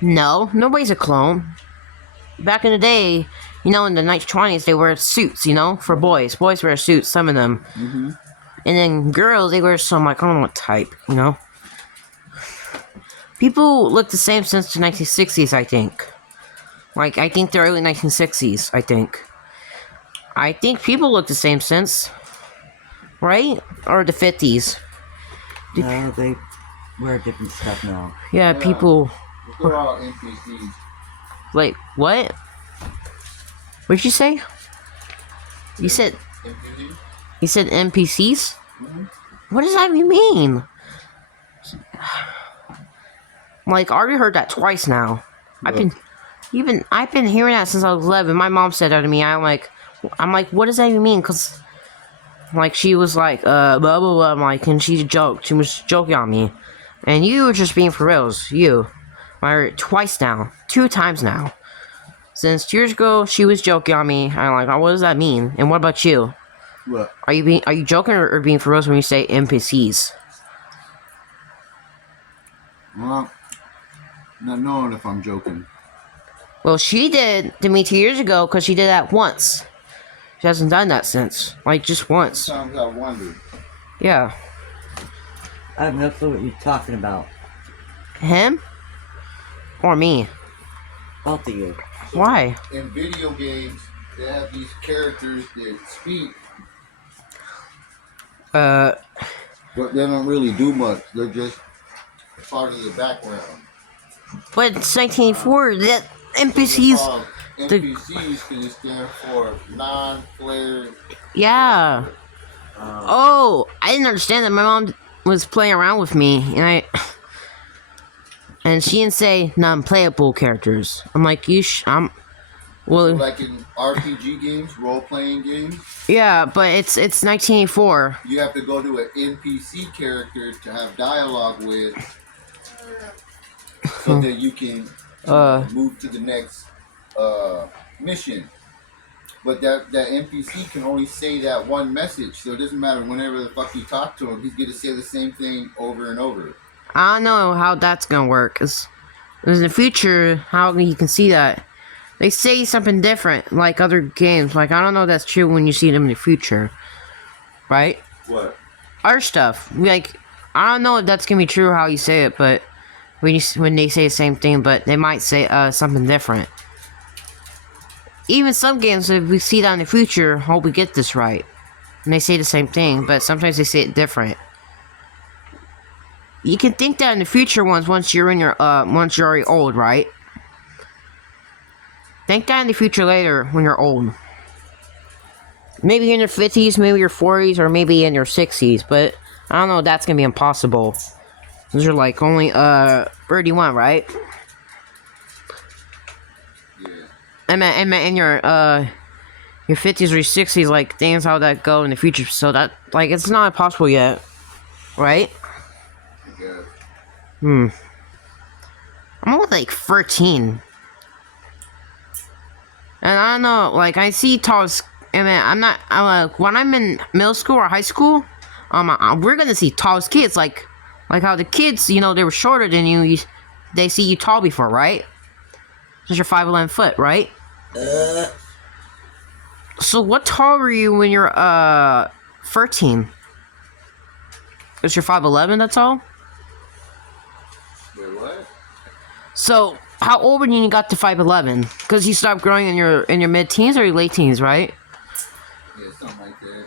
No, nobody's a clone. Back in the day, you know, in the 1920s, they wear suits, you know, for boys. Boys wear suits, some of them. Mm-hmm. And then girls, they wear some, like, I don't know what type, you know? People look the same since the 1960s, I think. Like, I think the early 1960s, I think. I think people look the same since. Right? Or the 50s. No, they wear different stuff now. Yeah, people... They're all NPCs. Wait, what? What'd you say? You said... NPCs? You said NPCs? What does that even mean? Like, I already heard that twice now. I've been hearing that since I was 11. My mom said that to me. I'm like, what does that even mean? Cause, like, she was like, blah blah blah. I'm like, and she was joking on me, and you were just being for reals. You, I heard it twice now, 2 times now. Since 2 years ago, she was joking on me. I'm like, oh, what does that mean? And what about you? What? Are you joking or being for reals when you say NPCs? Well, not knowing if I'm joking. Well, she did to me 2 years ago because she did that once. She hasn't done that since. Like, just once. Sometimes I wonder. Yeah. I have no clue what you're talking about. Him? Or me? Both of you. Why? In video games, they have these characters that speak, but they don't really do much. They're just part of the background. But it's 1984. That NPCs. NPCs can stand for non-player. Yeah. Oh, I didn't understand that. My mom was playing around with me, and she didn't say non-playable characters. I'm like, well, Like in RPG games, role-playing games, yeah, but it's 1984. you have to go to an NPC character to have dialogue with, so that you can move to the next mission. But that NPC can only say that one message, so it doesn't matter whenever the fuck you talk to him, he's gonna say the same thing over and over. I don't know how that's gonna work. 'Cause in the future, how you can see that. They say something different, like other games. Like, I don't know if that's true when you see them in the future. Right? What? Our stuff. Like, I don't know if that's gonna be true how you say it, but when they say the same thing, but they might say something different. Even some games, if we see that in the future, hope we get this right. And they say the same thing, but sometimes they say it different. you can think that in the future ones once you're in your once you're already old, right? Think that in the future later when you're old. Maybe in your 50s, maybe your 40s, or maybe in your 60s, but I don't know if that's gonna be impossible. Those are like only 31, right? Yeah. And in your 50s or your 60s, like things how that go in the future. So that like it's not possible yet, right? Yeah. I'm only like 13. And I don't know, like I see tall. And I'm not. When I'm in middle school or high school, we're gonna see tallest kids, like how the kids, you know, they were shorter than you. They see you tall before, right? Since you're 5'11" foot, right? So what tall were you when you're 13? Is you're 5'11" that's all? Wait, what? So how old were you when you got to 5'11"? Because you stopped growing in your mid-teens or your late teens, right? Yeah, something like that.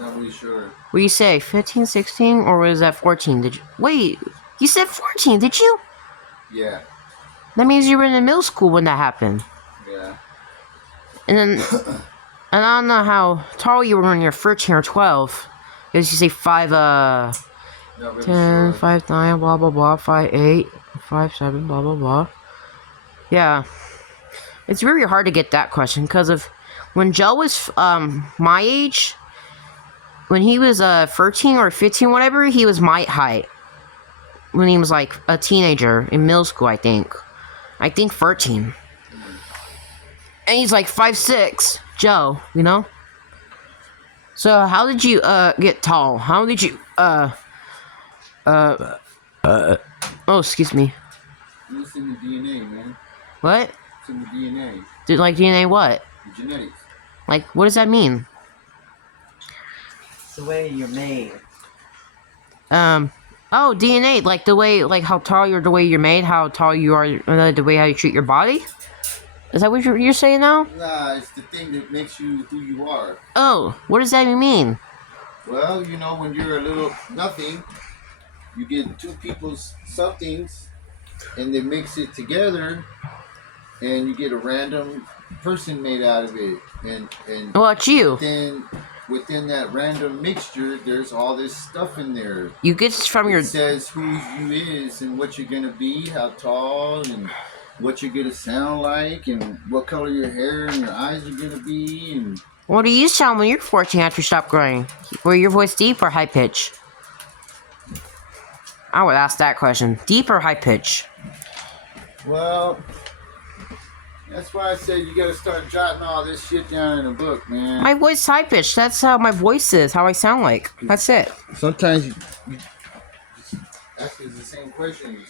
Not really sure. What do you say, 15, 16, or was that 14? Did you wait? You said 14, did you? Yeah. That means you were in middle school when that happened. Yeah. And then, and I don't know how tall you were when you're 13 or 12. Because you say 5, Not really 10, sure. 5, 9, blah, blah, blah, 5, 8, 5, 7, blah, blah, blah. Yeah. It's really hard to get that question, because of when Joe was, my age, when he was, 13 or 15, whatever, he was my height. When he was, like, a teenager in middle school, I think. I think 13. And he's like 5'6", Joe, you know? So how did you get tall? How did you oh, excuse me. It's in the DNA, man. What? It's in the DNA. Did like DNA what? The genetics. Like what does that mean? It's the way you're made. Oh, DNA, like the way, like how tall you're, the way you're made, how tall you are, the way how you treat your body? Is that what you're saying now? Nah, it's the thing that makes you who you are. Oh, what does that even mean? Well, you know, when you're a little nothing, you get two people's somethings, and they mix it together, and you get a random person made out of it. And What about you? then within that random mixture, there's all this stuff in there. You get from your... It says who you is and what you're gonna be, how tall, and what you're gonna sound like, and what color your hair and your eyes are gonna be, and What do you sound when you're 14 after you stop growing? Were your voice deep or high pitch? I would ask that question. Deep or high pitch? well, that's why I said you gotta start jotting all this shit down in a book, man. My voice high pitch. That's how my voice is, how I sound like. That's it. Sometimes you ask us the same questions.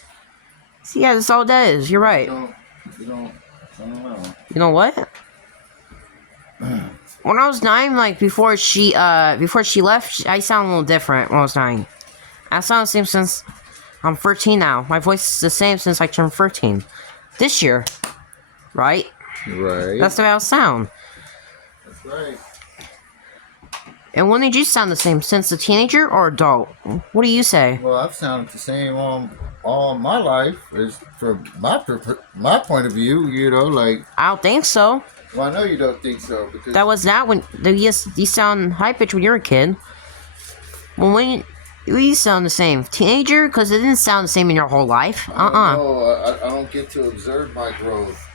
See, yeah, that's all that is. You're right. You don't, I don't know. You know what? When I was 9, like before she left, I sound a little different when I was 9. I sound the same since I'm 13 now. My voice is the same since I turned 13. This year. Right? Right. That's the way I sound. That's right. And when did you sound the same? Since a teenager or adult? What do you say? Well, I've sounded the same all my life, as from my point of view. You know, like. I don't think so. Well, I know you don't think so because That was not when you sound high pitched when you're a kid. Well, when you sound the same, teenager, because it didn't sound the same in your whole life. No, I don't get to observe my growth.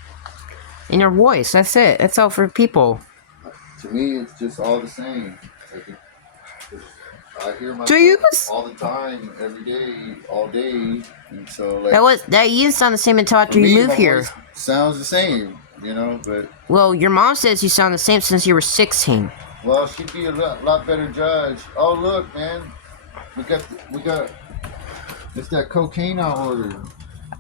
In your voice, that's it. That's all for people. To me, it's just all the same. I hear myself Do you? all the time, every day, all day, and so like That you didn't sound the same until after for you me, moved my here. voice sounds the same, you know. But Well, your mom says you sound the same since you were 16. well, she'd be a lot better judge. Oh, look, man, we got it's that cocaine I ordered.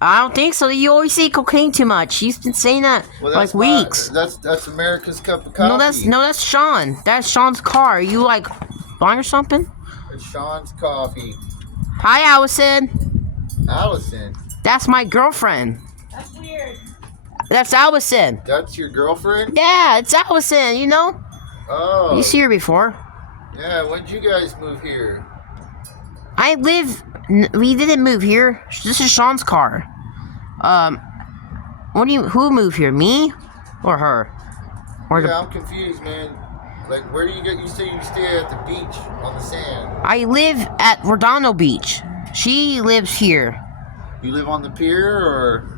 I don't think so. You always say cocaine too much. You've been saying that Well, like that's weeks. That's America's cup of coffee. No, that's Sean. That's Sean's car. Are you like blind or something? It's Sean's coffee. Hi, Allison. Allison, That's my girlfriend. That's weird. That's Allison. that's your girlfriend? Yeah, it's Allison. You know, Oh, you see her before. yeah. When'd you guys move here? I We didn't move here. This is Sean's car. Who moved here? Me? Or her? Or Yeah, I'm confused, man. Like, where do you get? You say you stay at the beach on the sand. I live at Redondo Beach. She lives here. You live on the pier, or?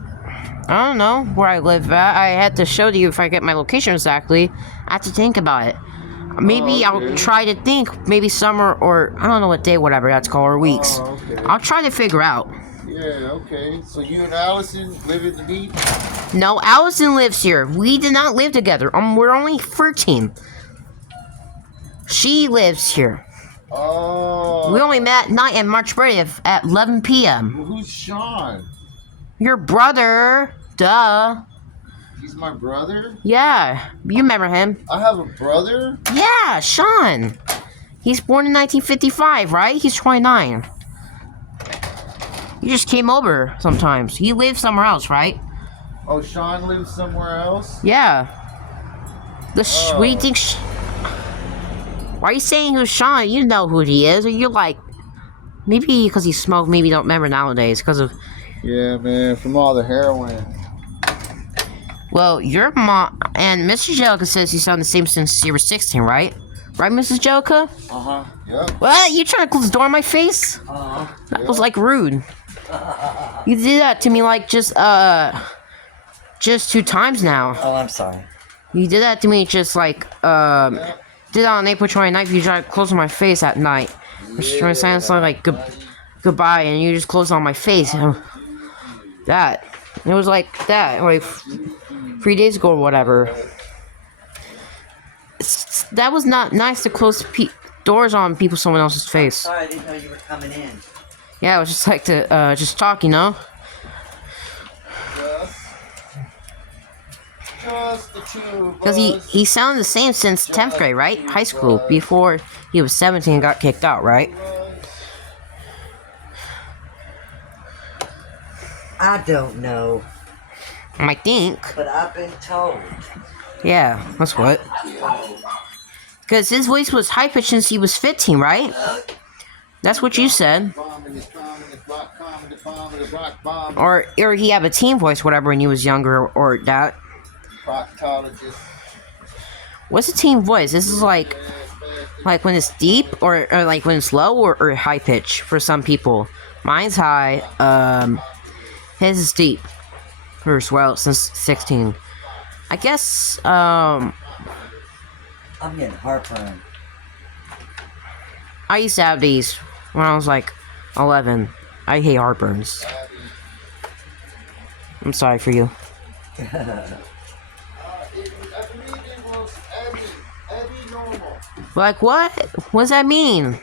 I don't know where I live at. I had to show you if I get my location exactly. I have to think about it. Maybe okay. I'll try to think. Maybe summer or I don't know what day, whatever that's called, or weeks. Oh, okay. I'll try to figure out. Yeah, okay. So you and Allison live at the beach? No, Allison lives here. We did not live together. We're only 13. She lives here. Oh. We only met at night in March birthday at 11 p.m. Well, who's Sean? Your brother. Duh. He's my brother? Yeah, you remember him. I have a brother? Yeah, Sean. He's born in 1955, right? He's 29. He just came over sometimes. He lives somewhere else, right? Oh, Sean lives somewhere else? Yeah. What do you think? Why are you saying who's Sean? You know who he is. Or you're like, maybe because he smoked, maybe you don't remember nowadays because of. Yeah, man, from all the heroin. Well, your mom and Mr. Jellica says you sound the same since you were 16, right? Right, Mrs. Jellica? Uh-huh. Yep. What? You trying to close the door in my face? That was like rude. You did that to me like just 2 times now. Oh, I'm sorry. You did that to me just like did that on April 29th. You tried to close on my face at night. Just trying to say something like goodbye, and you just closed on my face. That. It was like that, like 3 days ago or whatever. That was not nice to close doors on someone else's face. Sorry, I didn't know you were coming in. Yeah, I was just like to just talk, you know. Just the two of Because us. he sounded the same since 10th grade, right? High school, before he was 17 and got kicked out, right? I don't know, I think. but I've been told. Yeah, that's what. Because his voice was high-pitched since he was 15, right? That's what you said. Or he had a teen voice, whatever, when he was younger, or that. Proctologist. What's a teen voice? This is like when it's deep, or like when it's low, or high pitch for some people. Mine's high. His is deep. First, well, since 16. I guess. I'm getting heartburn. I used to have these when I was like 11. I hate heartburns. I'm sorry for you. Like what? What does that mean?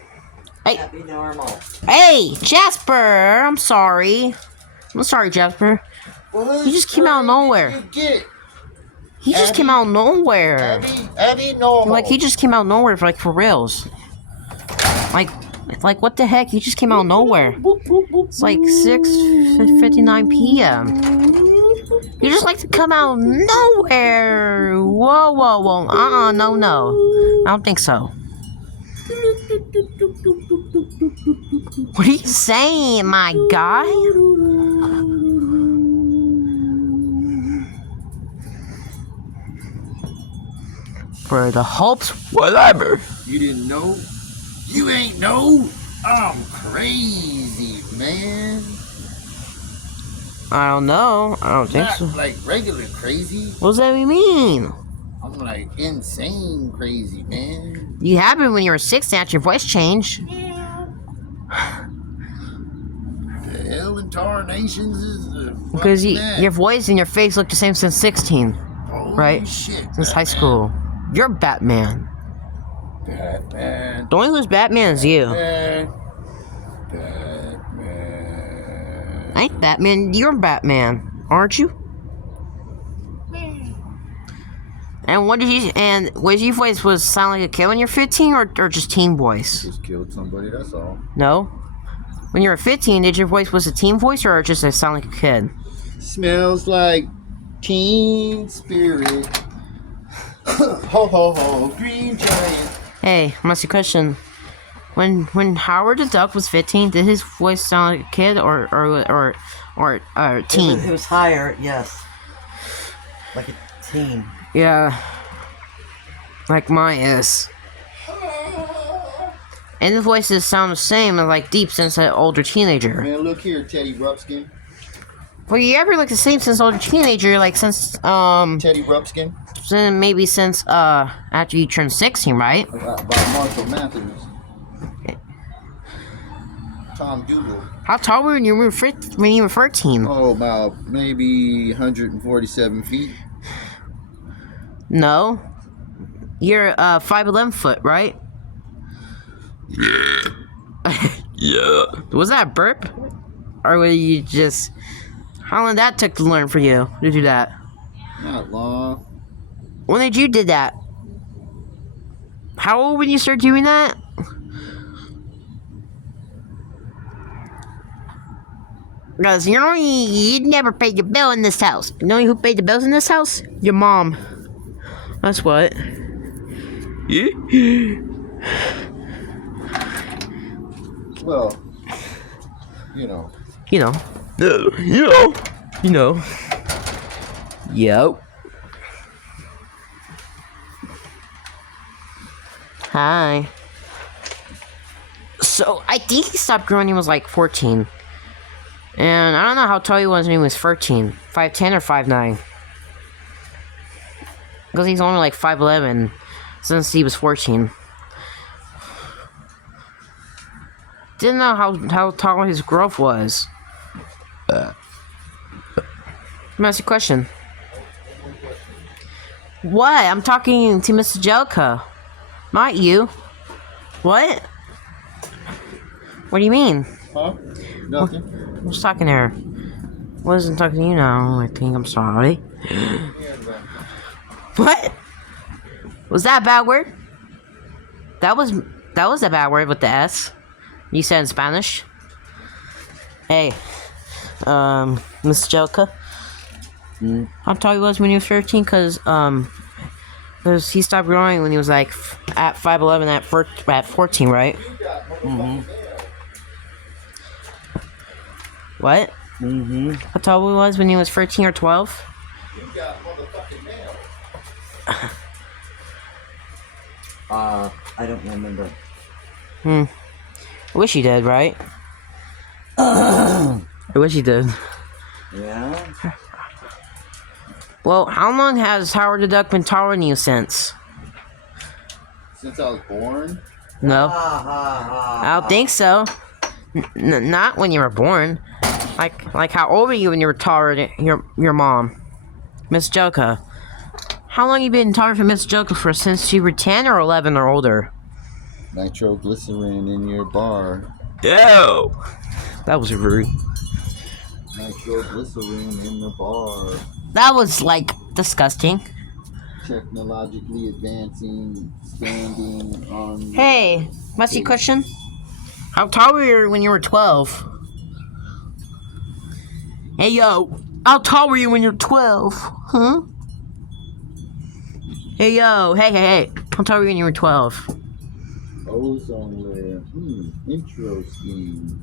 Hey, Happy normal. hey, Jasper! I'm sorry. I'm sorry, Jasper. Well, He just came out of nowhere. You get He just came out of nowhere. Abby normal. Like he just came out of nowhere for reals. Like what the heck? He just came out of nowhere. It's like 6:59 p.m. You just like to come out of nowhere. Whoa. No. I don't think so. What are you saying, my guy? For the hopes, whatever. You didn't know? You ain't know? I'm crazy, man. I don't know. I don't think Not so. like regular crazy. What does that mean? I'm like insane crazy, man. You happened when you were 6 after your voice changed. The hell in tarnations is the Because your voice and your face look the same since 16. right? Shit, Since high school. You're Batman. Batman. The only who's Batman is you. Batman. I ain't Batman. You're Batman, aren't you? And what did you? And was your voice was sound like a kid when you're 15, or just teen voice? Just killed somebody. That's all. No. When you were 15, did your voice was a teen voice or just a sound like a kid? Smells like teen spirit. Ho ho ho, green giant. Hey, I'm asking a question. When Howard the Duck was 15, did his voice sound like a kid or teen? It was higher, yes. Like a teen. Yeah. Like mine is. And the voices sound the same as like deep since an older teenager. Man, look here, Teddy Rupskin. Well, you ever look the same since older teenager, like since Teddy Rupskin. maybe since after you turned 16, right? By Marshall Matthews. Tom Doodle. How tall were you when you were 13? Oh, about maybe 147 feet. No. You're 5'11" foot, right? Yeah. Was that a burp? Or were you just... How long that took to learn for you to do that? Not long. When did you did that? How old when you start doing that? Because you know you never paid your bill in this house. You know who paid the bills in this house? Your mom. That's what. Well, you know. You know. You know. Yo. Hi. So, I think he stopped growing when he was like 14. And I don't know how tall he was when he was 13. 5'10 or 5'9. Because he's only like 5'11 since he was 14. Didn't know how tall his growth was. Let me ask you a question. What? I'm talking to Mr. Jelka. Not you. What? What do you mean? Huh? Nothing. Who's talking to her? Wasn't talking to you now. I think I'm sorry. What? Was that a bad word? That was a bad word with the S. You said in Spanish. Hey, Miss Jelka. How tall he was when he was 13? Cause he stopped growing when he was like at 5'11" at 14, right? Mm-hmm. What? Mm-hmm. How tall he was when he was 13 or 12? You got motherfucking mail. I don't remember. I wish he did, right? I wish he did. Yeah? Well, how long has Howard the Duck been taller than you since? Since I was born. No. I don't think so. Not when you were born. Like how old were you when you were taller than your mom? Miss Joka. How long you been taller than Miss Joka for since you were 10 or 11 or older? Nitroglycerin in your bar. Ew. That was rude. Nitroglycerin in the bar. That was like disgusting. Technologically advancing, standing on. Hey, must you question? How tall were you when you were 12? Hey yo, how tall were you when you were 12? Huh? Hey yo, hey. How tall were you when you were 12? Ozone layer. Interesting.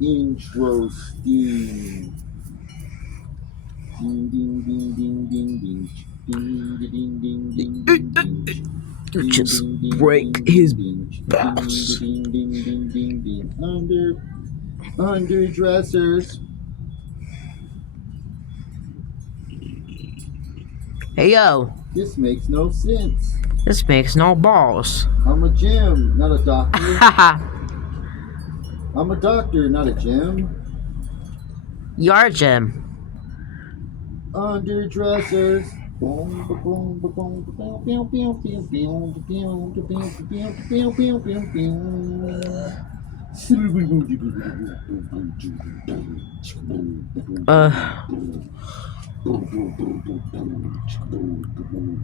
Interesting. Ding ding ding ding ding ding. Ding ding ding ding ding ding. You just break his balls. Ding ding ding ding ding. Under dressers. Hey yo, This makes no sense. this makes no balls. I'm a gym, not a doctor. Haha, I'm a doctor, not a gym. you are Jim. Underdressers.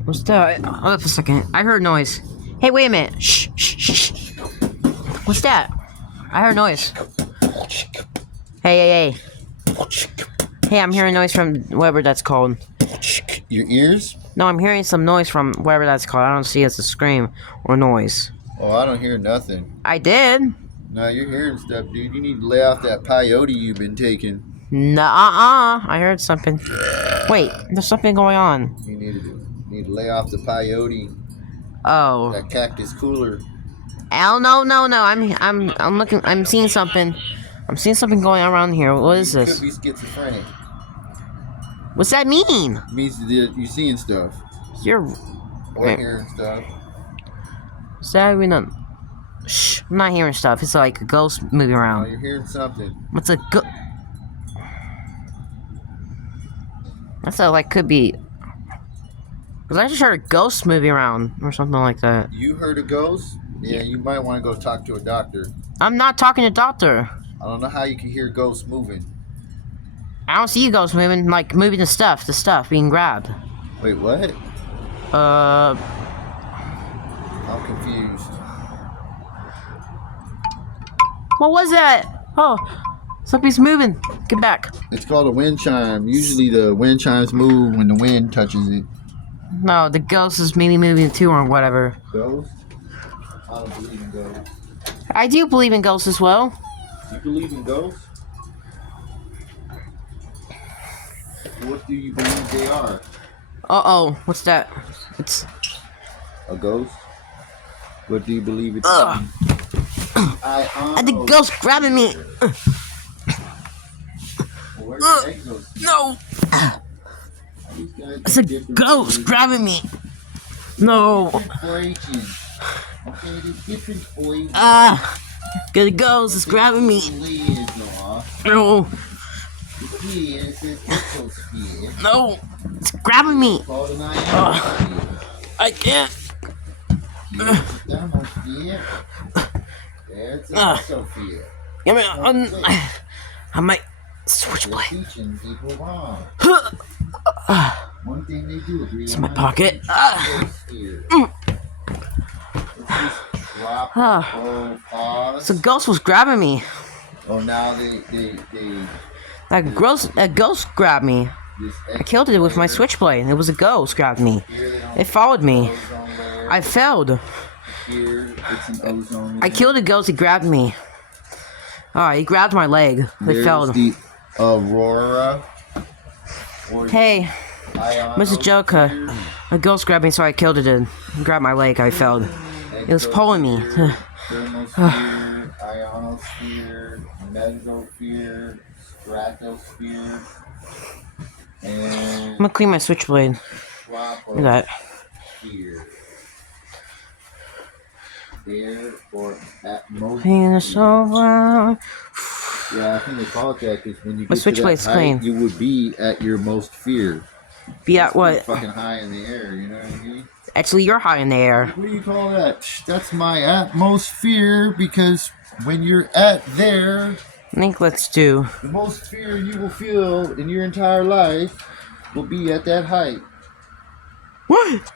What's that? Hold up a second. I heard noise. Hey, wait a minute. Shh. What's that? I heard noise. Hey. Hey, I'm hearing noise from whatever that's called. Your ears? No, I'm hearing some noise from whatever that's called. I don't see it as a scream or noise. Oh, I don't hear nothing. I did. No, you're hearing stuff, dude. You need to lay off that peyote you've been taking. Nuh-uh. I heard something. Wait, there's something going on. You need to lay off the peyote. Oh. That cactus cooler. Al, no. I'm looking. I'm seeing something. I'm seeing something going on around here. What is You this? could be schizophrenic. What's that mean? It means that you're seeing stuff You're. or Wait. hearing stuff. Is that we not? Shh. I'm not hearing stuff. It's like a ghost moving Oh, around. you're hearing something. What's a go? That's a, like could be. Cause I just heard a ghost moving around or something like that. You heard a ghost? Yeah, you might want to go talk to a doctor. I'm not talking to doctor. I don't know how you can hear ghosts moving. I don't see ghosts moving. Like moving the stuff being grabbed. Wait, what? Uh. I'm confused. What was that? Oh, something's moving. Get back. It's called a wind chime. Usually the wind chimes move when the wind touches it. No, the ghost is maybe moving too or whatever. Ghost? I don't believe in ghosts. I do believe in ghosts as well. You believe in ghosts? What do you believe they are? Uh-oh. What's that? It's... A ghost? What do you believe it's? The ghost grabbing me. Where's the egg ghost? No. These guys It's are a different ghost for grabbing me. No. ages. Okay, there's different for ages. The ghost is grabbing me. No. No. It's grabbing me. I can't. Give me I might switchblade. It's in my pocket. So ghost was grabbing me. Oh, now A ghost grabbed me. I killed it with my switchblade. It was a ghost grabbed me. It followed me. I failed. I killed a ghost. He grabbed me. He grabbed my leg. It failed. The Aurora. Hey, Mr. Joker. A ghost grabbed me, so I killed it. It grabbed my leg. I failed. It was pulling me. Thermosphere, ionosphere, mesosphere, stratosphere, and I'm gonna clean my switchblade. Look at that. troposphere. Air or atmosphere. Penis over. Yeah, I think they call it that because when you My get to that switchblade's height, clean. you would be at your most fear. Be at what? Fucking high in the air, you know what I mean? Actually, you're high in the air. What do you call that? That's my atmosphere because when you're at there, I think let's do. the most fear you will feel in your entire life will be at that height. What?